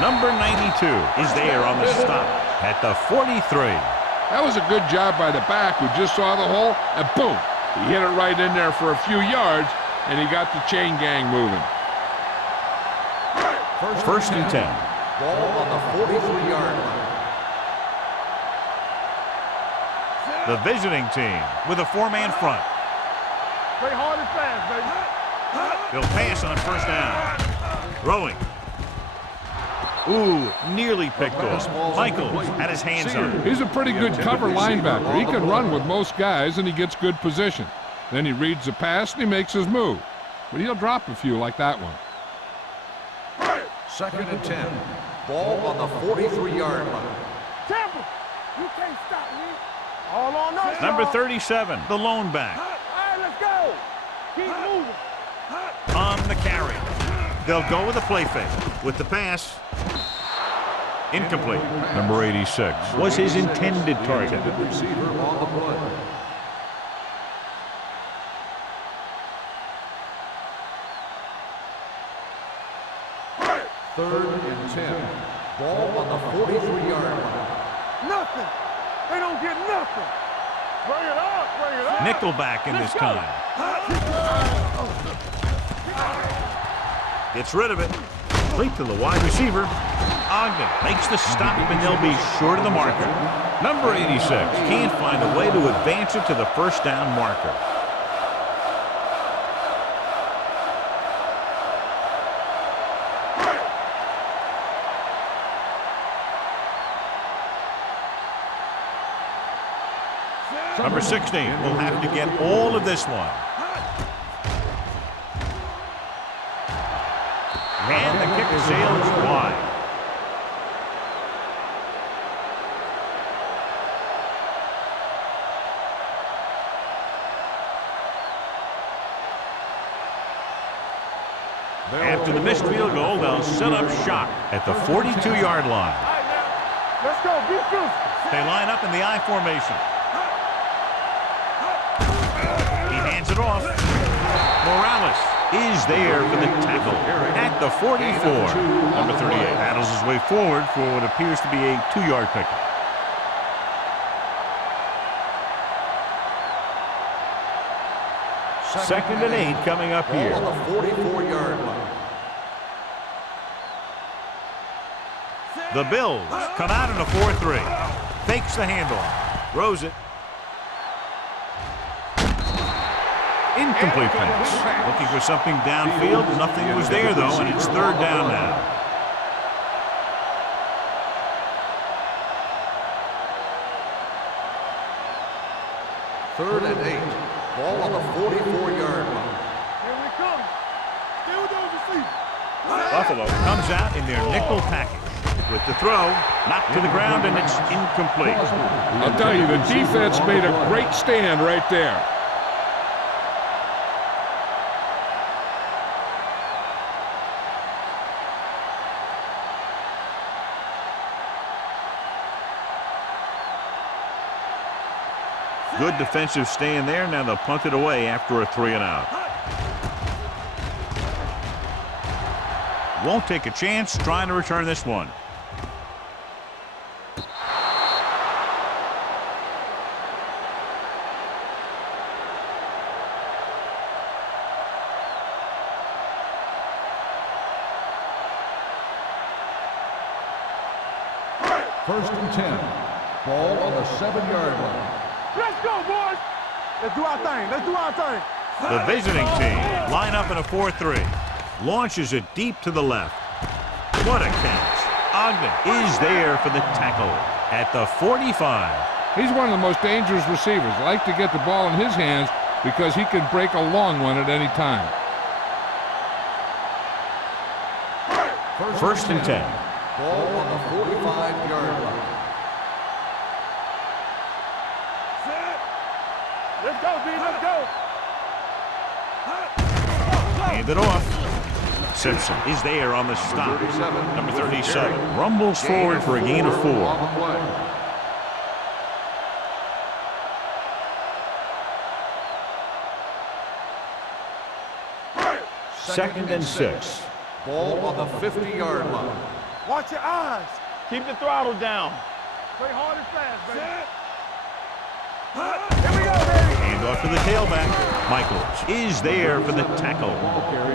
Number 92 is there on the stop at the 43. That was a good job by the back who just saw the hole, and boom, he hit it right in there for a few yards, and he got the chain gang moving. First and 10. Ball on the 43-yard line. The visiting team with a four-man front. Play hard and fast, baby. They'll pass on first down. Throwing. Ooh, nearly picked off. Michaels had his hands on it. He's a pretty good cover linebacker. He can run with most guys, and he gets good position. Then he reads the pass, and he makes his move. But he'll drop a few like that one. Second and 10. Ball on the 43-yard line. Temple, you can't stop me. All on us, Number y'all. 37, the lone back. All right, let's go. Keep moving. On the carry. They'll go with a play fake. With the pass. Incomplete. Number 86 was his intended target. Receiver on the play. Third and 10. Ball on the 43-yard line. Nothing. They don't get nothing. Bring it up, bring it up. Nickelback in this time. Gets rid of it. Late to the wide receiver. Ogden makes the stop, and they'll be short of the marker. Number 86 can't find a way to advance it to the first down marker. Number 16 will have to get all of this one. And the kick sails wide. After the missed field goal, they'll set up shop at the 42-yard line. All right, now. Let's go. Be physical. They line up in the I formation. He hands it off. Morales is there for the tackle at the 44. Number 38 battles his way forward for what appears to be a 2-yard pickup. Second and 8 coming up here. Ball on the 44-yard line. The Bills come out in a 4-3. Fakes the handoff. Throws it. Incomplete pass. Looking for something downfield. Nothing was there, though, and it's third down now. Third and 8. Ball on the 44-yard line. Here we come. Still those receivers. Buffalo comes out in their nickel package. With the throw, knocked to the ground, and it's incomplete. I'll tell you, the defense made a great stand right there. Good defensive stand there. Now they'll punt it away after a 3-and-out. Won't take a chance trying to return this one. First and 10. Ball on the 7-yard line. Let's go, boys. Let's do our thing. Let's do our thing. The visiting team line up in a 4-3. Launches it deep to the left. What a catch. Ogden is there for the tackle at the 45. He's one of the most dangerous receivers. Like to get the ball in his hands because he can break a long one at any time. First and 10. Ball on the 45-yard line. Let's go, B. Let's go. Hand it off. Simpson is there on the stop. Number 37 rumbles forward for a gain of 4. 2nd and 6. Ball on the 50-yard line. Watch your eyes. Keep the throttle down. Play hard and fast, baby. Here we go, baby. Hand off to the tailback. Michaels is there for the tackle.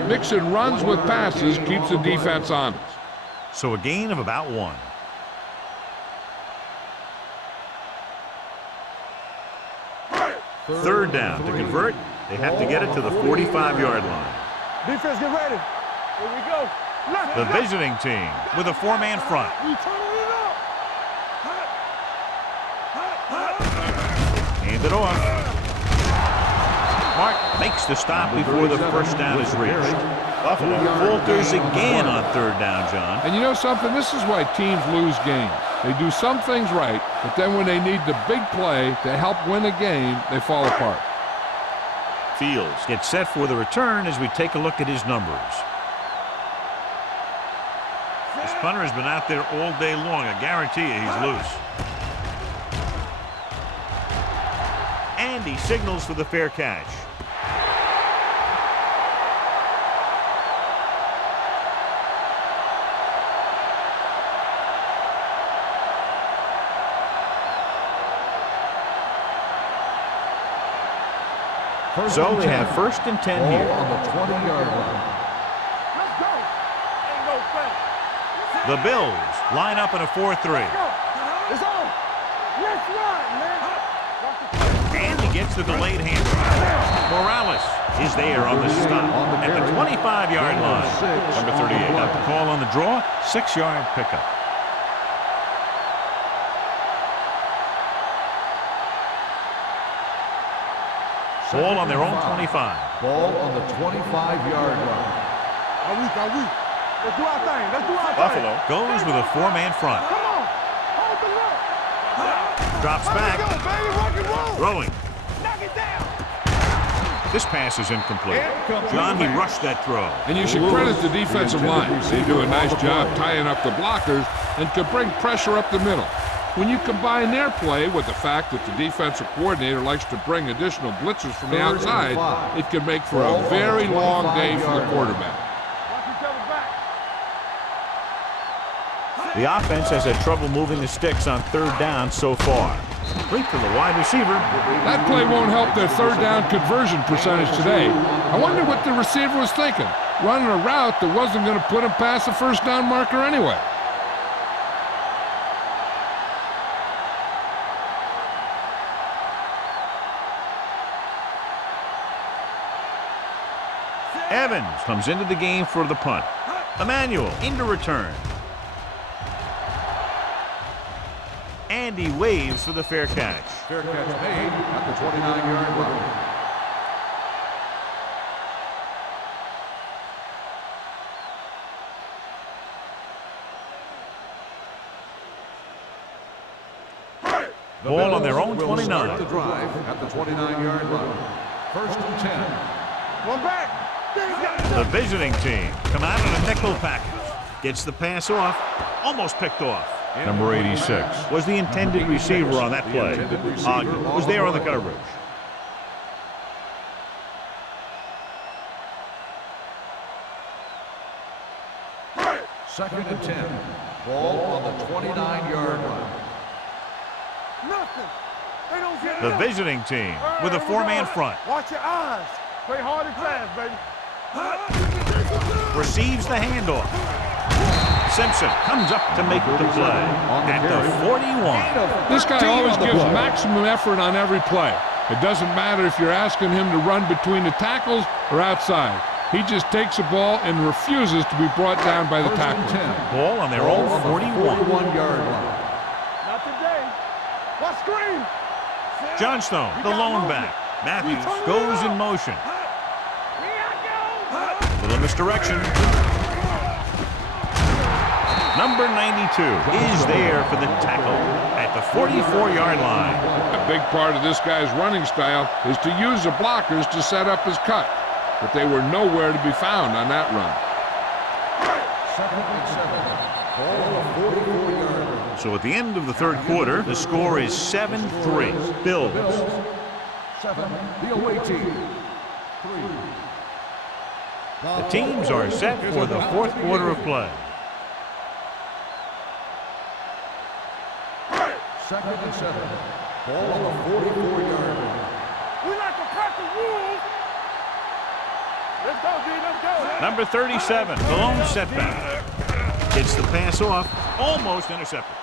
Mixing runs with passes keeps the defense honest. So a gain of about 1. Third down. To convert, they have to get it to the 45-yard line. Defense, get ready. Here we go. The visiting team with a 4-man front. We turning it up. Hand it off. Mark makes the stop before the first down is reached. Buffalo falters again on 3rd down, John. And you know something? This is why teams lose games. They do some things right, but then when they need the big play to help win a game, they fall apart. Fields gets set for the return as we take a look at his numbers. This punter has been out there all day long. I guarantee you he's loose. And he signals for the fair catch. So they have 1st and 10 here. On the 20-yard line. Let's go. Ain't no fence. The Bills line up in a 4-3. It's on. Let's run, man. And he gets the delayed handoff. Morales is there on the stop at the 25-yard line. Number 38 got the call on the draw. 6-yard pickup. Ball on their own 25. Ball on the 25-yard line. Are we? Let's do our thing. Let's do our thing. Buffalo goes with a 4-man front. Come on. Hold the look. Drops back. Let's go, baby. Rock and roll. Throwing. Knock it down. This pass is incomplete. John, he rushed that throw. And you should credit the defensive line. They do a nice job tying up the blockers and can bring pressure up the middle. When you combine their play with the fact that the defensive coordinator likes to bring additional blitzers from the outside, it can make for a very long day for the quarterback. Watch each other back. The offense has had trouble moving the sticks on 3rd down so far. Complete to the wide receiver. That play won't help their 3rd down conversion percentage today. I wonder what the receiver was thinking, running a route that wasn't going to put him past the 1st down marker anyway. Evans comes into the game for the punt. Emmanuel into return. And he waves for the fair catch. Fair catch made at the 29-yard line. Ball on their own Will 29. start the drive at the 29-yard line. 1st and 10. One back. The visiting team come out in a nickel package. Gets the pass off. Almost picked off. Number 86 was the intended receiver on that play. Ogden was there on the coverage. Second and 10. Ball on the 29-yard line. Nothing. They don't get The it. visiting team with a 4-man front. Watch your eyes. Play hard and fast, baby. Receives the handoff. Simpson comes up to make the play at the 41. This guy always gives maximum effort on every play. It doesn't matter if you're asking him to run between the tackles or outside. He just takes the ball and refuses to be brought down by the tackle. Ball on their own 41-yard line. Not today. What screen? Johnstone, the lone back. Matthews goes in motion. Little misdirection. Number 92 is there for the tackle at the 44-yard line. A big part of this guy's running style is to use the blockers to set up his cut, but they were nowhere to be found on that run. Ball on the 44-yard line. So at the end of the 3rd quarter, the score is 7-3. Bills. 7, the away team. 3. The teams are set for the fourth quarter of play. Second and 7. Ball on the 44-yard line. We like to crack the rules. Let's go, G. Let's go. Number 37, the lone setback. Gets the pass off, almost intercepted.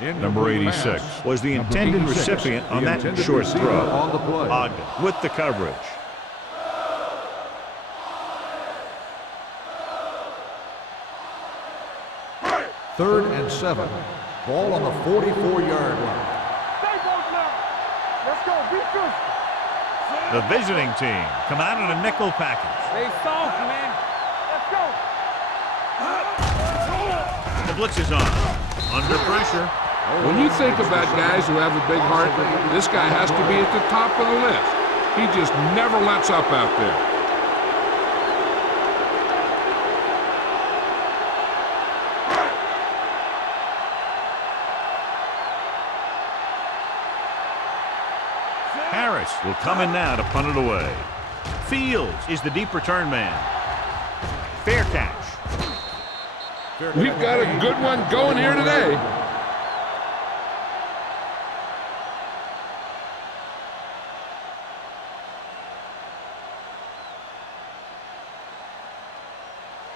Number 86 was the intended recipient on that short throw. Ogden with the coverage. Third and 7. Ball on the 44-yard line. Stay both now. Let's go. Be good. The visiting team come out in a nickel package. Stay soft, man. Let's go. The blitz is on. Under pressure. When you think about guys who have a big heart, this guy has to be at the top of the list. He just never lets up out there. Harris will come in now to punt it away. Fields is the deep return man. Fair catch. We've got a good one going here today.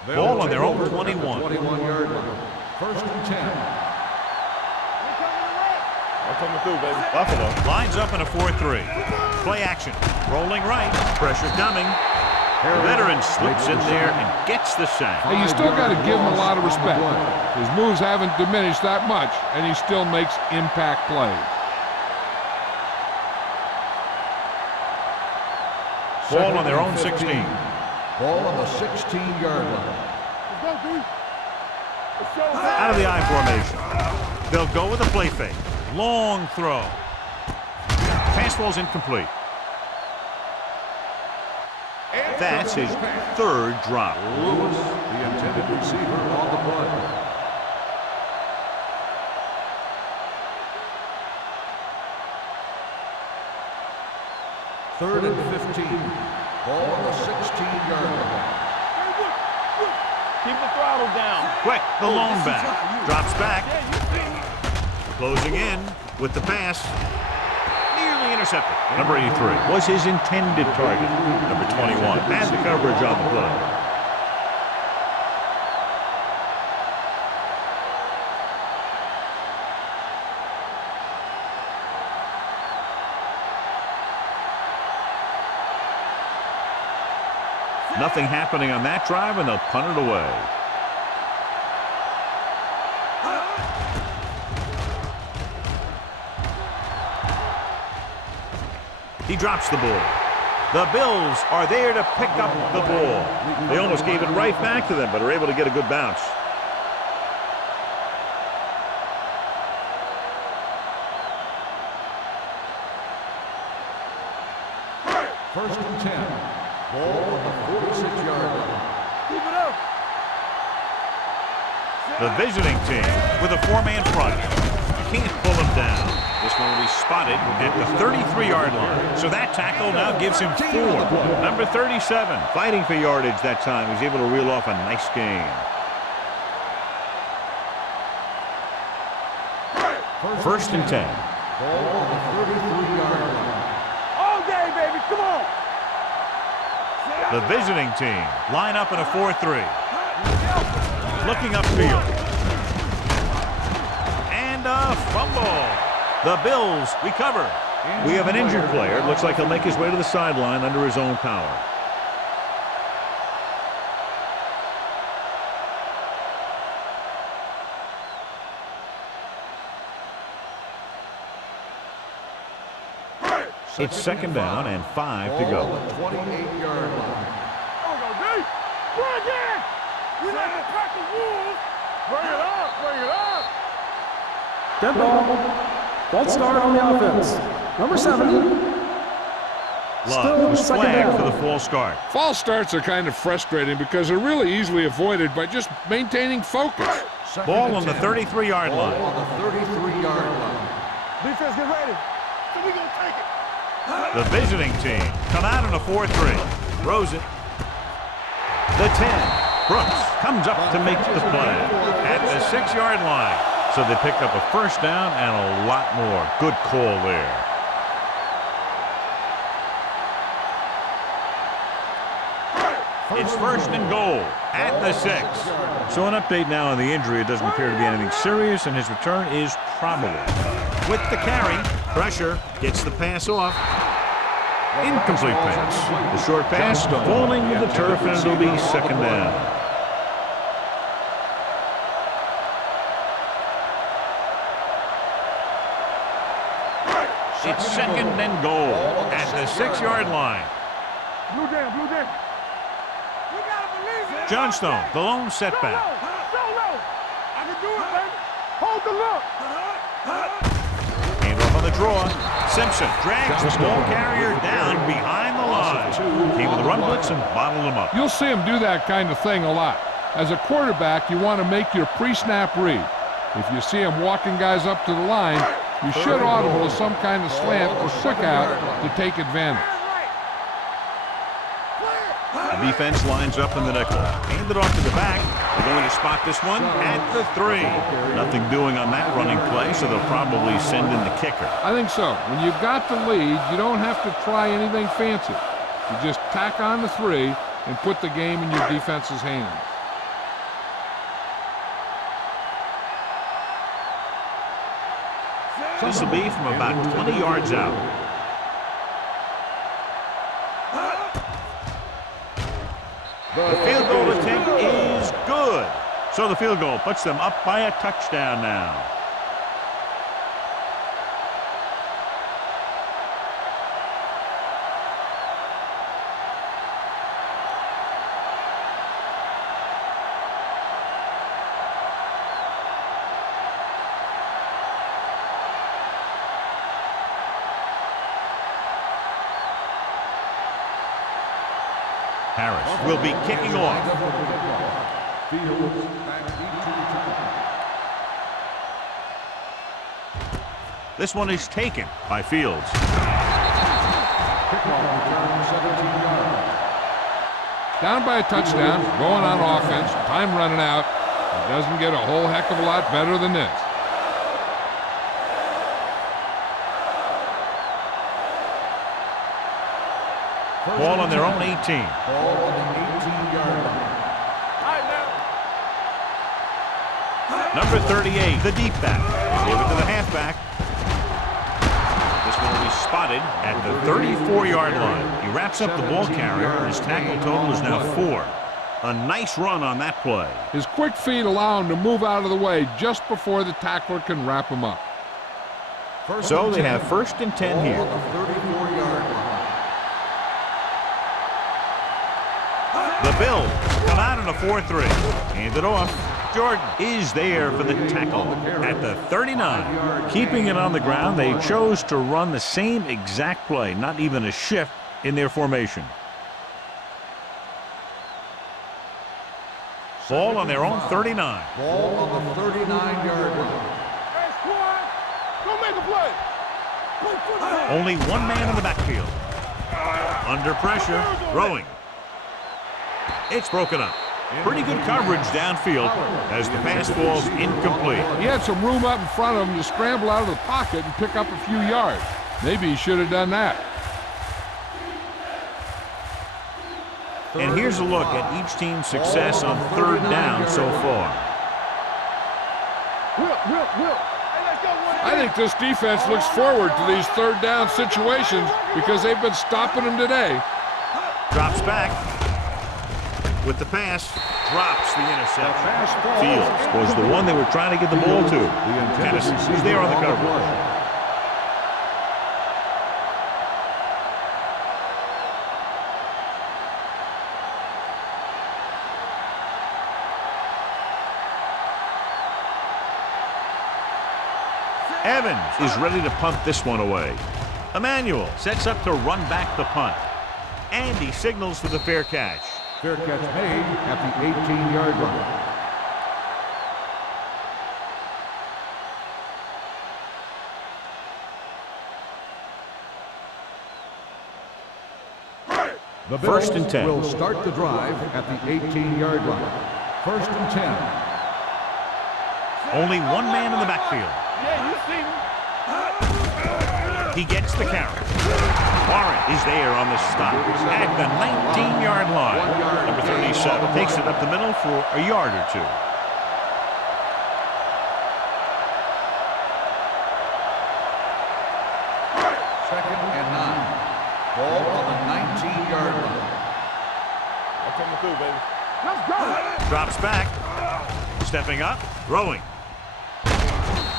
Ball on their own 21. 21-yard line. First and 10. I'm coming through, baby. Buffalo. Lines up in a 4-3. Play action. Rolling right. Pressure coming. The veteran slips in there and gets the sack. Hey, you still got to give him a lot of respect. His moves haven't diminished that much, and he still makes impact plays. Ball on their own 16. Ball on the 16-yard line. Let's go, D. Let's go. Out of the I formation. They'll go with a play fake. Long throw. Fastball's incomplete. That's his third drop. Lewis, the intended receiver, on the play. Third and 15. Ball on the 16-yard line. Keep the throttle down. Quick, the lone back. Drops back. Closing in with the pass. Nearly intercepted. Number 83 was his intended target. Number 21 had the coverage on the play. Nothing happening on that drive, and they'll punt it away. He drops the ball. The Bills are there to pick up the ball. They almost gave it right back to them, but are able to get a good bounce. First and 10. Ball on the 46-yard line. Keep it up. The visiting team with a four-man front. You can't pull him down. This one will be spotted at the 33-yard line. So that tackle now gives him 4. Number 37, fighting for yardage that time. He's able to reel off a nice gain. First and 10. Ball on the 33-yard line. All day, baby. Come on. The visiting team line up in a 4-3. Looking upfield. And a fumble. The Bills recover. We have an injured player. It looks like he'll make his way to the sideline under his own power. It's second down and 5 to go. Ball on the 28-yard line. There we go, D. Bring it. We like to crack the rules. Bring it up. Bring it up. Dead ball. False start on the offense. Number 70. Love was second flagged down. for the false start. False starts are kind of frustrating because they're really easily avoided by just maintaining focus. Second Ball and on the 10. 33-yard Ball line. on the 33-yard line. Defense, get ready. So we gonna take it. The visiting team come out in a 4-3. Throws it. The 10. Brooks comes up to make the play at the 6-yard line. So they pick up a first down and a lot more. Good call there. It's first and goal at the 6. So an update now on the injury. It doesn't appear to be anything serious, and his return is probable. With the carry, pressure, gets the pass off. Incomplete pass. The short pass falling with the turf, and it'll be second down. It's second and goal at the 6-yard line. Blue down, blue down. Johnstone, the lone setback. I can do it, baby. Hold the look. Hand off on the draw. Simpson drags the ball carrier down behind the line. Came with a run blitz and bottled him up. You'll see him do that kind of thing a lot. As a quarterback, you want to make your pre-snap read. If you see him walking guys up to the line, you should audible some kind of slant or quick out to take advantage. The defense lines up in the nickel. Hand it off to the back. They're going to spot this one at the 3. Nothing doing on that running play, so they'll probably send in the kicker. I think so. When you've got the lead, you don't have to try anything fancy. You just tack on the 3 and put the game in your defense's hands. This will be from about 20 yards out. The field goal attempt is good. So the field goal puts them up by a touchdown now. Harris will be kicking off. This one is taken by Fields. Down by a touchdown, going on offense, time running out. It doesn't get a whole heck of a lot better than this. Ball on their own 18. Ball on the 18-yard line. Number 38, the deep back. Give it to the halfback. This one will be spotted at the 34-yard line. He wraps up the ball carrier. His tackle total is now 4. A nice run on that play. His quick feet allow him to move out of the way just before the tackler can wrap him up. So they have first and 10 here. Ball on the 34-yard line. The Bills come out in a 4-3. Hand it off. Jordan is there for the tackle at the 39. Keeping it on the ground, they chose to run the same exact play, not even a shift in their formation. Ball on their own 39. Ball on the 39-yard line. Hey, squad. Go make a play. Go football. Only one man in the backfield. Under pressure, throwing. It's broken up. Pretty good coverage downfield as the pass falls incomplete. He had some room up in front of him to scramble out of the pocket and pick up a few yards. Maybe he should have done that. And here's a look at each team's success on third down so far. Will. Hey, let's go. I think this defense looks forward to these third down situations because they've been stopping them today. Drops back with the pass, drops the interception. Fields was the one they were trying to get the ball to. Tennessee was there on the coverage. Evans is ready to punt this one away. Emmanuel sets up to run back the punt. And he signals for the fair catch. Fair catch made at the 18-yard line. The First and 10. will start the drive at the 18-yard line. First and 10. Only one man in the backfield. Yeah, you see me. He gets the carry. Warren is there on the stop at the 19-yard line. Number 37 takes it up the middle for a yard or two. Second and 9. Ball on the 19-yard line. I'm coming through, baby. Let's go. Drops back. Stepping up. Throwing.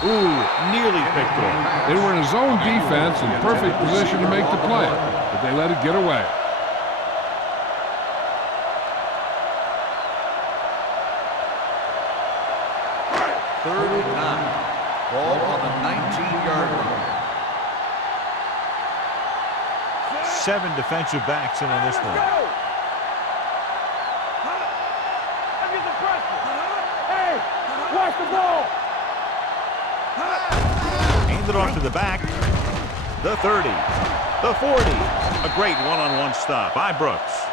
Ooh, nearly picked off. They were in a zone defense in perfect position to make the play, but they let it get away. Third and 9. Ball on the 19-yard line. 7 defensive backs in on this one. Get the pressure. Hey, watch the ball. Handed off to the back. The 30. The 40. A great one-on-one stop by Brooks.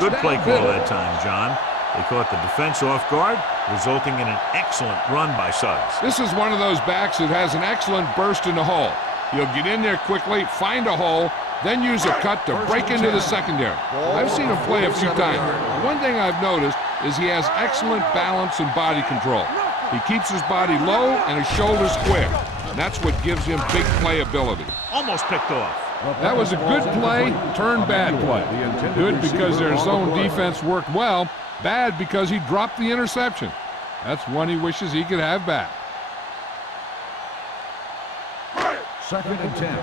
Good play call that time, John. They caught the defense off guard, resulting in an excellent run by Suggs. This is one of those backs that has an excellent burst in the hole. He'll get in there quickly, find a hole, then use a cut to break into the secondary. I've seen him play a few times. One thing I've noticed is he has excellent balance and body control. He keeps his body low and his shoulders square. And that's what gives him big playability. Almost picked off. That was a good play, turned bad play. Good because their zone defense worked well, bad because he dropped the interception. That's one he wishes he could have back. Second and 10.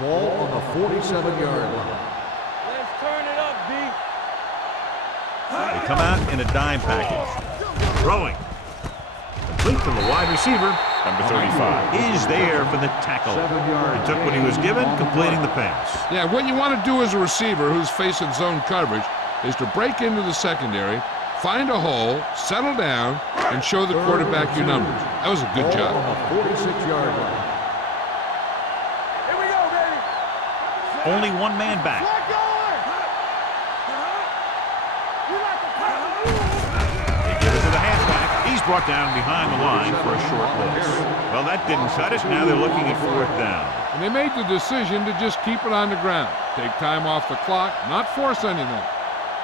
Ball on the 47-yard line. Let's turn it up, D. They come out in a dime package. Throwing. Complete to the wide receiver. Number 35 is there for the tackle. He took what he was given, completing the pass. Yeah, what you want to do as a receiver who's facing zone coverage is to break into the secondary, find a hole, settle down, and show the quarterback your numbers. That was a good job. On the 46-yard line. Here we go, baby. Only one man back. Flag going. You like the power. They give it to the halfback. He's brought down behind the line for a short loss. Well, that didn't cut it. Now they're looking at 4th down. And they made the decision to just keep it on the ground. Take time off the clock, not force anything.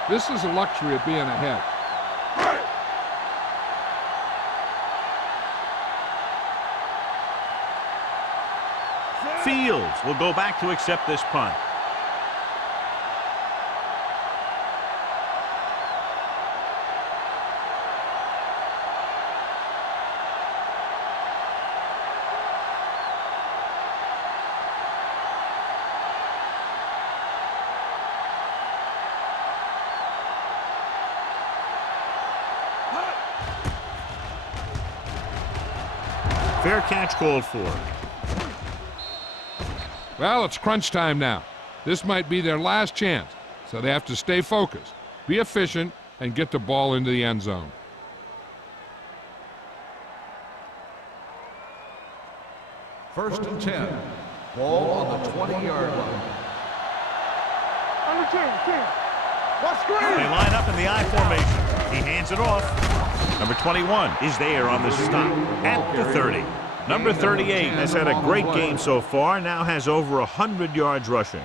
This is a luxury of being ahead. Fields will go back to accept this punt. Fair catch called for. Well, it's crunch time now. This might be their last chance, so they have to stay focused, be efficient, and get the ball into the end zone. First and 10. Ball on the 20-yard line. Under 10. Watch screen. They line up in the I formation. He hands it off. Number 21 is there on the stop at the 30. Number 38 has had a great game so far, now has over 100 yards rushing.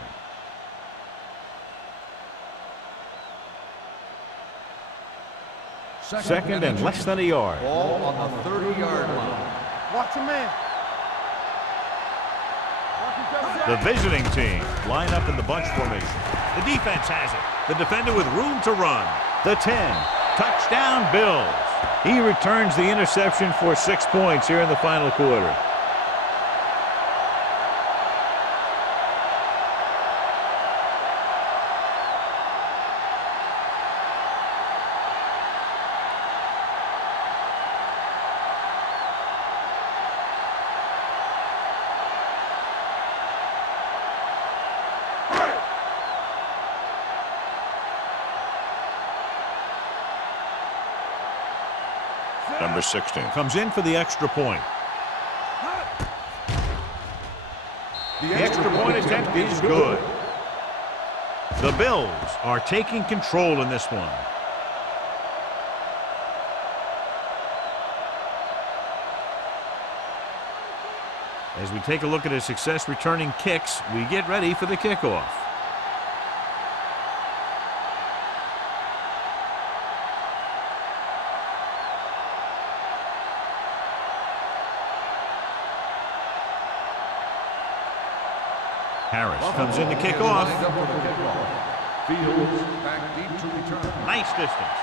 Second and less than a yard. Ball on the 30-yard line. Watch your man. The visiting team line up in the bunch formation. The defense has it. The defender with room to run. The 10. Touchdown Bills. He returns the interception for 6 points here in the final quarter. Number 16 comes in for the extra point. The extra point attempt is good. The Bills are taking control in this one. As we take a look at his success returning kicks, we get ready for the kickoff. Harris comes in to kick off. Fields back deep to return. Nice distance.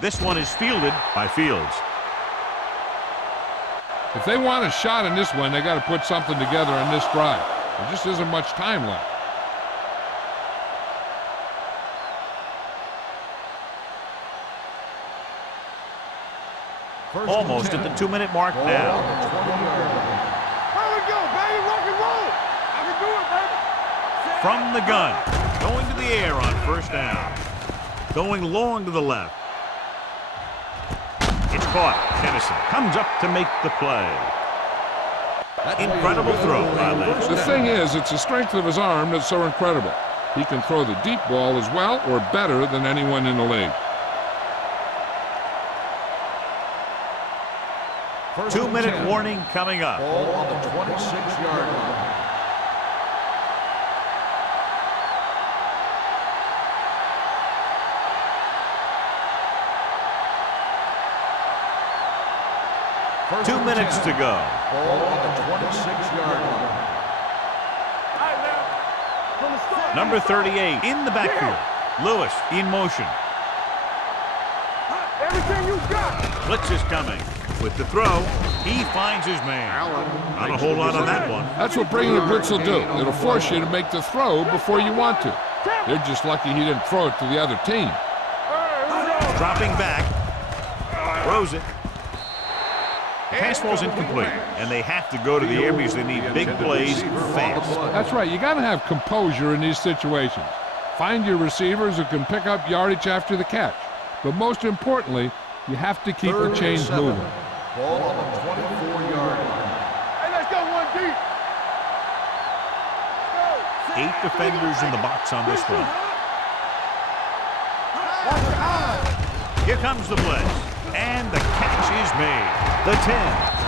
This one is fielded by Fields. If they want a shot in this one, they got to put something together on this drive. There just isn't much time left. Almost at the 2-minute mark now. There we go, baby. Rock and roll. I can do it, baby. From the gun. Going to the air on first down. Going long to the left. It's caught. Tennyson comes up to make the play. Incredible throw by Lynch. The thing is, it's the strength of his arm that's so incredible. He can throw the deep ball as well or better than anyone in the league. 2-minute warning coming up. Ball on the 26-yard line. First 2 minutes to go. Ball on the 26-yard line. Number 38 in the backfield. Lewis in motion. Everything you got. Blitz is coming. With the throw, he finds his man. Not a whole lot on that one. That's what bringing a blitz will do. It'll force you to make the throw before you want to. They're just lucky he didn't throw it to the other team. Dropping back. Throws it. Pass ball's incomplete, and they have to go to the air because they need big plays fast. That's right. You got to have composure in these situations. Find your receivers who can pick up yardage after the catch. But most importantly, you have to keep the chains moving. Ball on the 24-yard line. Hey, let's go one deep. 8 defenders in the box on this one. Here comes the blitz, and the catch is made. The 10,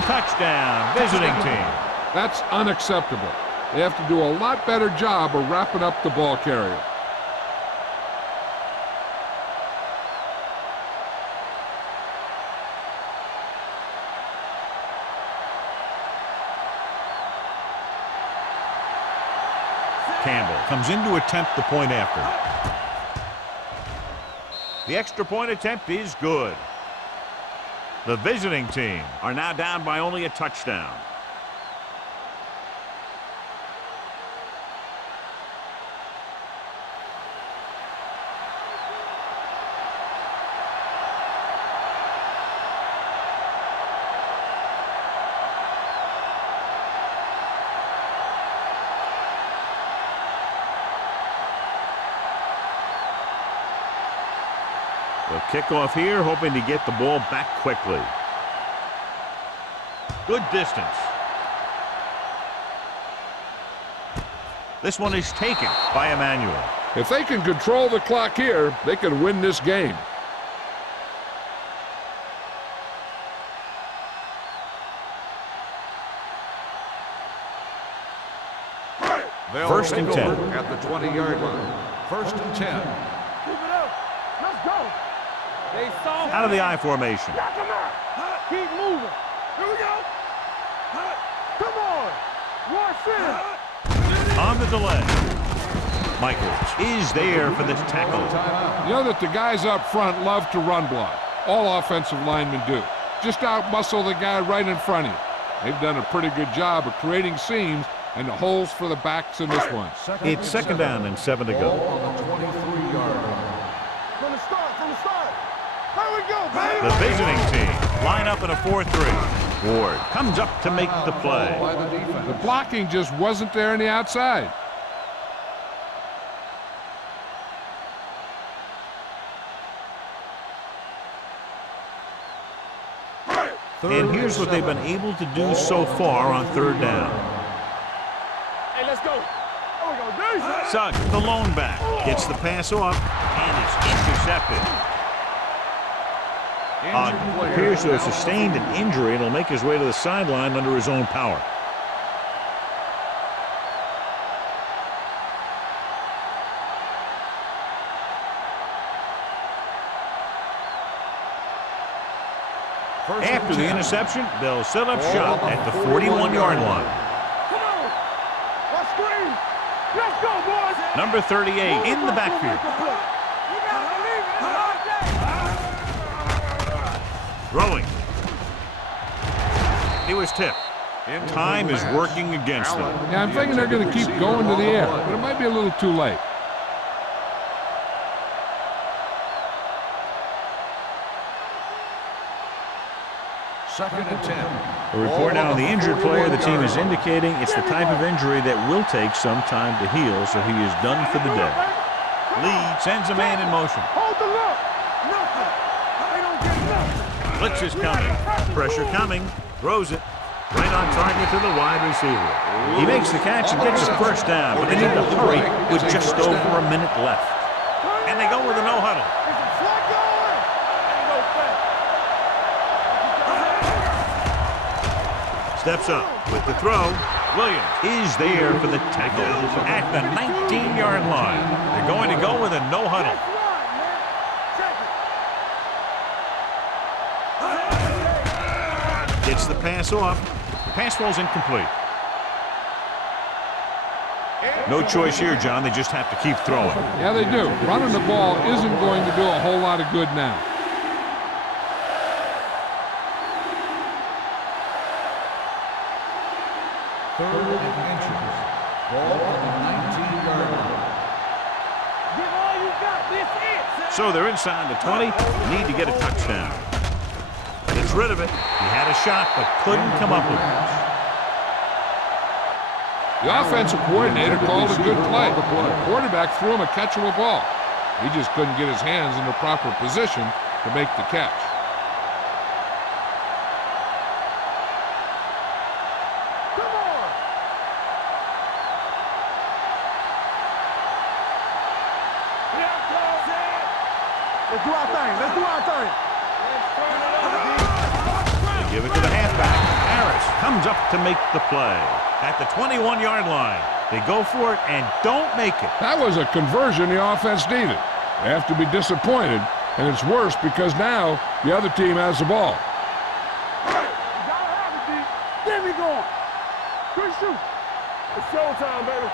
touchdown, visiting team. That's unacceptable. They have to do a lot better job of wrapping up the ball carrier. Campbell comes in to attempt the point after. The extra point attempt is good. The visiting team are now down by only a touchdown. They'll kick off here, hoping to get the ball back quickly. Good distance. This one is taken by Emmanuel. If they can control the clock here, they can win this game. First and 10. At the 20-yard line. First and 10. Keep it up. Let's go. They saw. Out of the I formation. Knock him out. Keep moving. Here we go. Come on. Watch it. On the delay. Michaels is there for this tackle. You know that the guys up front love to run block. All offensive linemen do. Just out-muscle the guy right in front of you. They've done a pretty good job of creating seams and the holes for the backs in this one. It's second down and 7 to Ball go. on the 23-yard line. From the start. Here we go, baby. The visiting team line up in a 4-3. Ward comes up to make the play. By the defense. The blocking just wasn't there on the outside. And here's what they've been able to do so far on third down. Hey, let's go. There we go, defense. Suggs, the lone back, gets the pass off and is intercepted. Appears to have sustained an injury and will make his way to the sideline under his own power. After the interception, they'll set up shop at the 41-yard line. Come on. Let's screen. Let's go, boys. Number 38 in the backfield. You gotta believe it. Throwing. He was tipped. Time is working against them. Yeah, I'm thinking they're going to keep going to the air, but it might be a little too late. Second and 10. A report now on the injured player. The team is indicating it's the type of injury that will take some time to heal, so he is done for the day. Lee sends a man in motion. Hold the look. Nothing. They don't get nothing. Blitz is coming. Pressure coming. Throws it. Right on target to the wide receiver. He makes the catch and gets his first down, but they need to hurry with just over a minute left. And they go with a no-huddle. Is it flat going? Ain't no flat. Steps up with the throw. Williams is there for the tackle at the 19-yard line. They're going to go with a no-huddle. That's right, man. Check it. Gets the pass off. The pass falls incomplete. No choice here, John. They just have to keep throwing. Yeah, they do. Running the ball isn't going to do a whole lot of good now. Third and inches. Ball on the 19-yard line. Give all you got. This is. So they're inside the 20. They need to get a touchdown. Gets rid of it. He had a shot, but couldn't come up with it. The offensive coordinator called a good play. The quarterback threw him a catchable ball. He just couldn't get his hands in the proper position to make the catch. Come on. Yeah, close it. Let's do our thing. Let's do our thing. Let's turn it up. They give it to the halfback. Harris comes up to make the play. At the 21-yard line, they go for it and don't make it. That was a conversion the offense needed. They have to be disappointed, and it's worse because now the other team has the ball. You gotta have it, D. There we go. Good shoot. It's showtime, baby.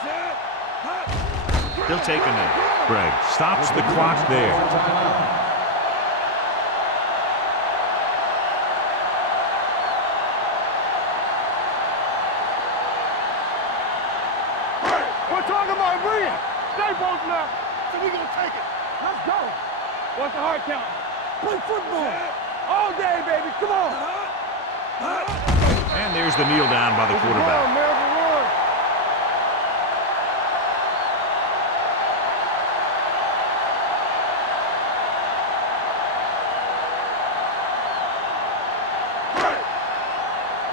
Set. He'll take a minute. Greg stops the clock there. We're talking about brilliant. They both now. So we gonna take it. Let's go. What's the hard count? Play football. All day, baby. Come on. And there's the kneel down by the quarterback. Run, man. Run.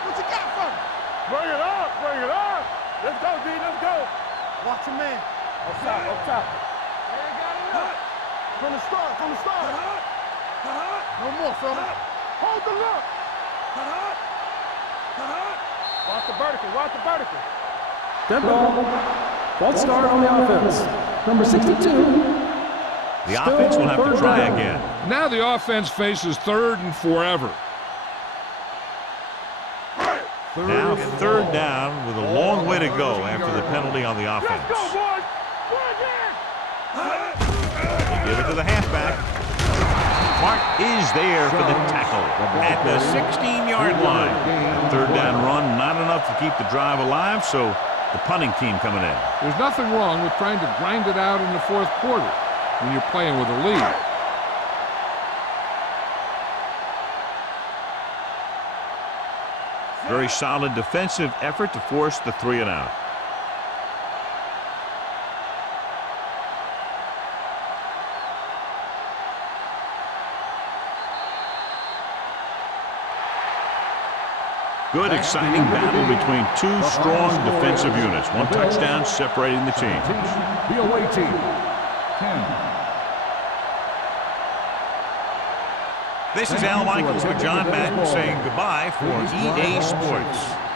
What you got for me? Bring it up. Bring it up. Let's go, D. Let's go. Watch your man. Up top. Up top. They got it up. From the start. From the start. No more, fella. Hold the look. Watch the vertical. Watch the vertical. Dead ball. False start on the offense. Number 62. The offense will have to try again. Now the offense faces third and forever. Now third down with a long way to go after the penalty on the offense. Let's go, boys. Go again. They give it to the halfback. Mark is there for the tackle at the 16-yard line. Third down run, not enough to keep the drive alive, so the punting team coming in. There's nothing wrong with trying to grind it out in the fourth quarter when you're playing with a lead. Very solid defensive effort to force the 3-and-out. Good, exciting battle between two strong defensive units. One touchdown separating the teams. The away team. 10. This is Al Michaels with John Madden saying goodbye for EA Sports.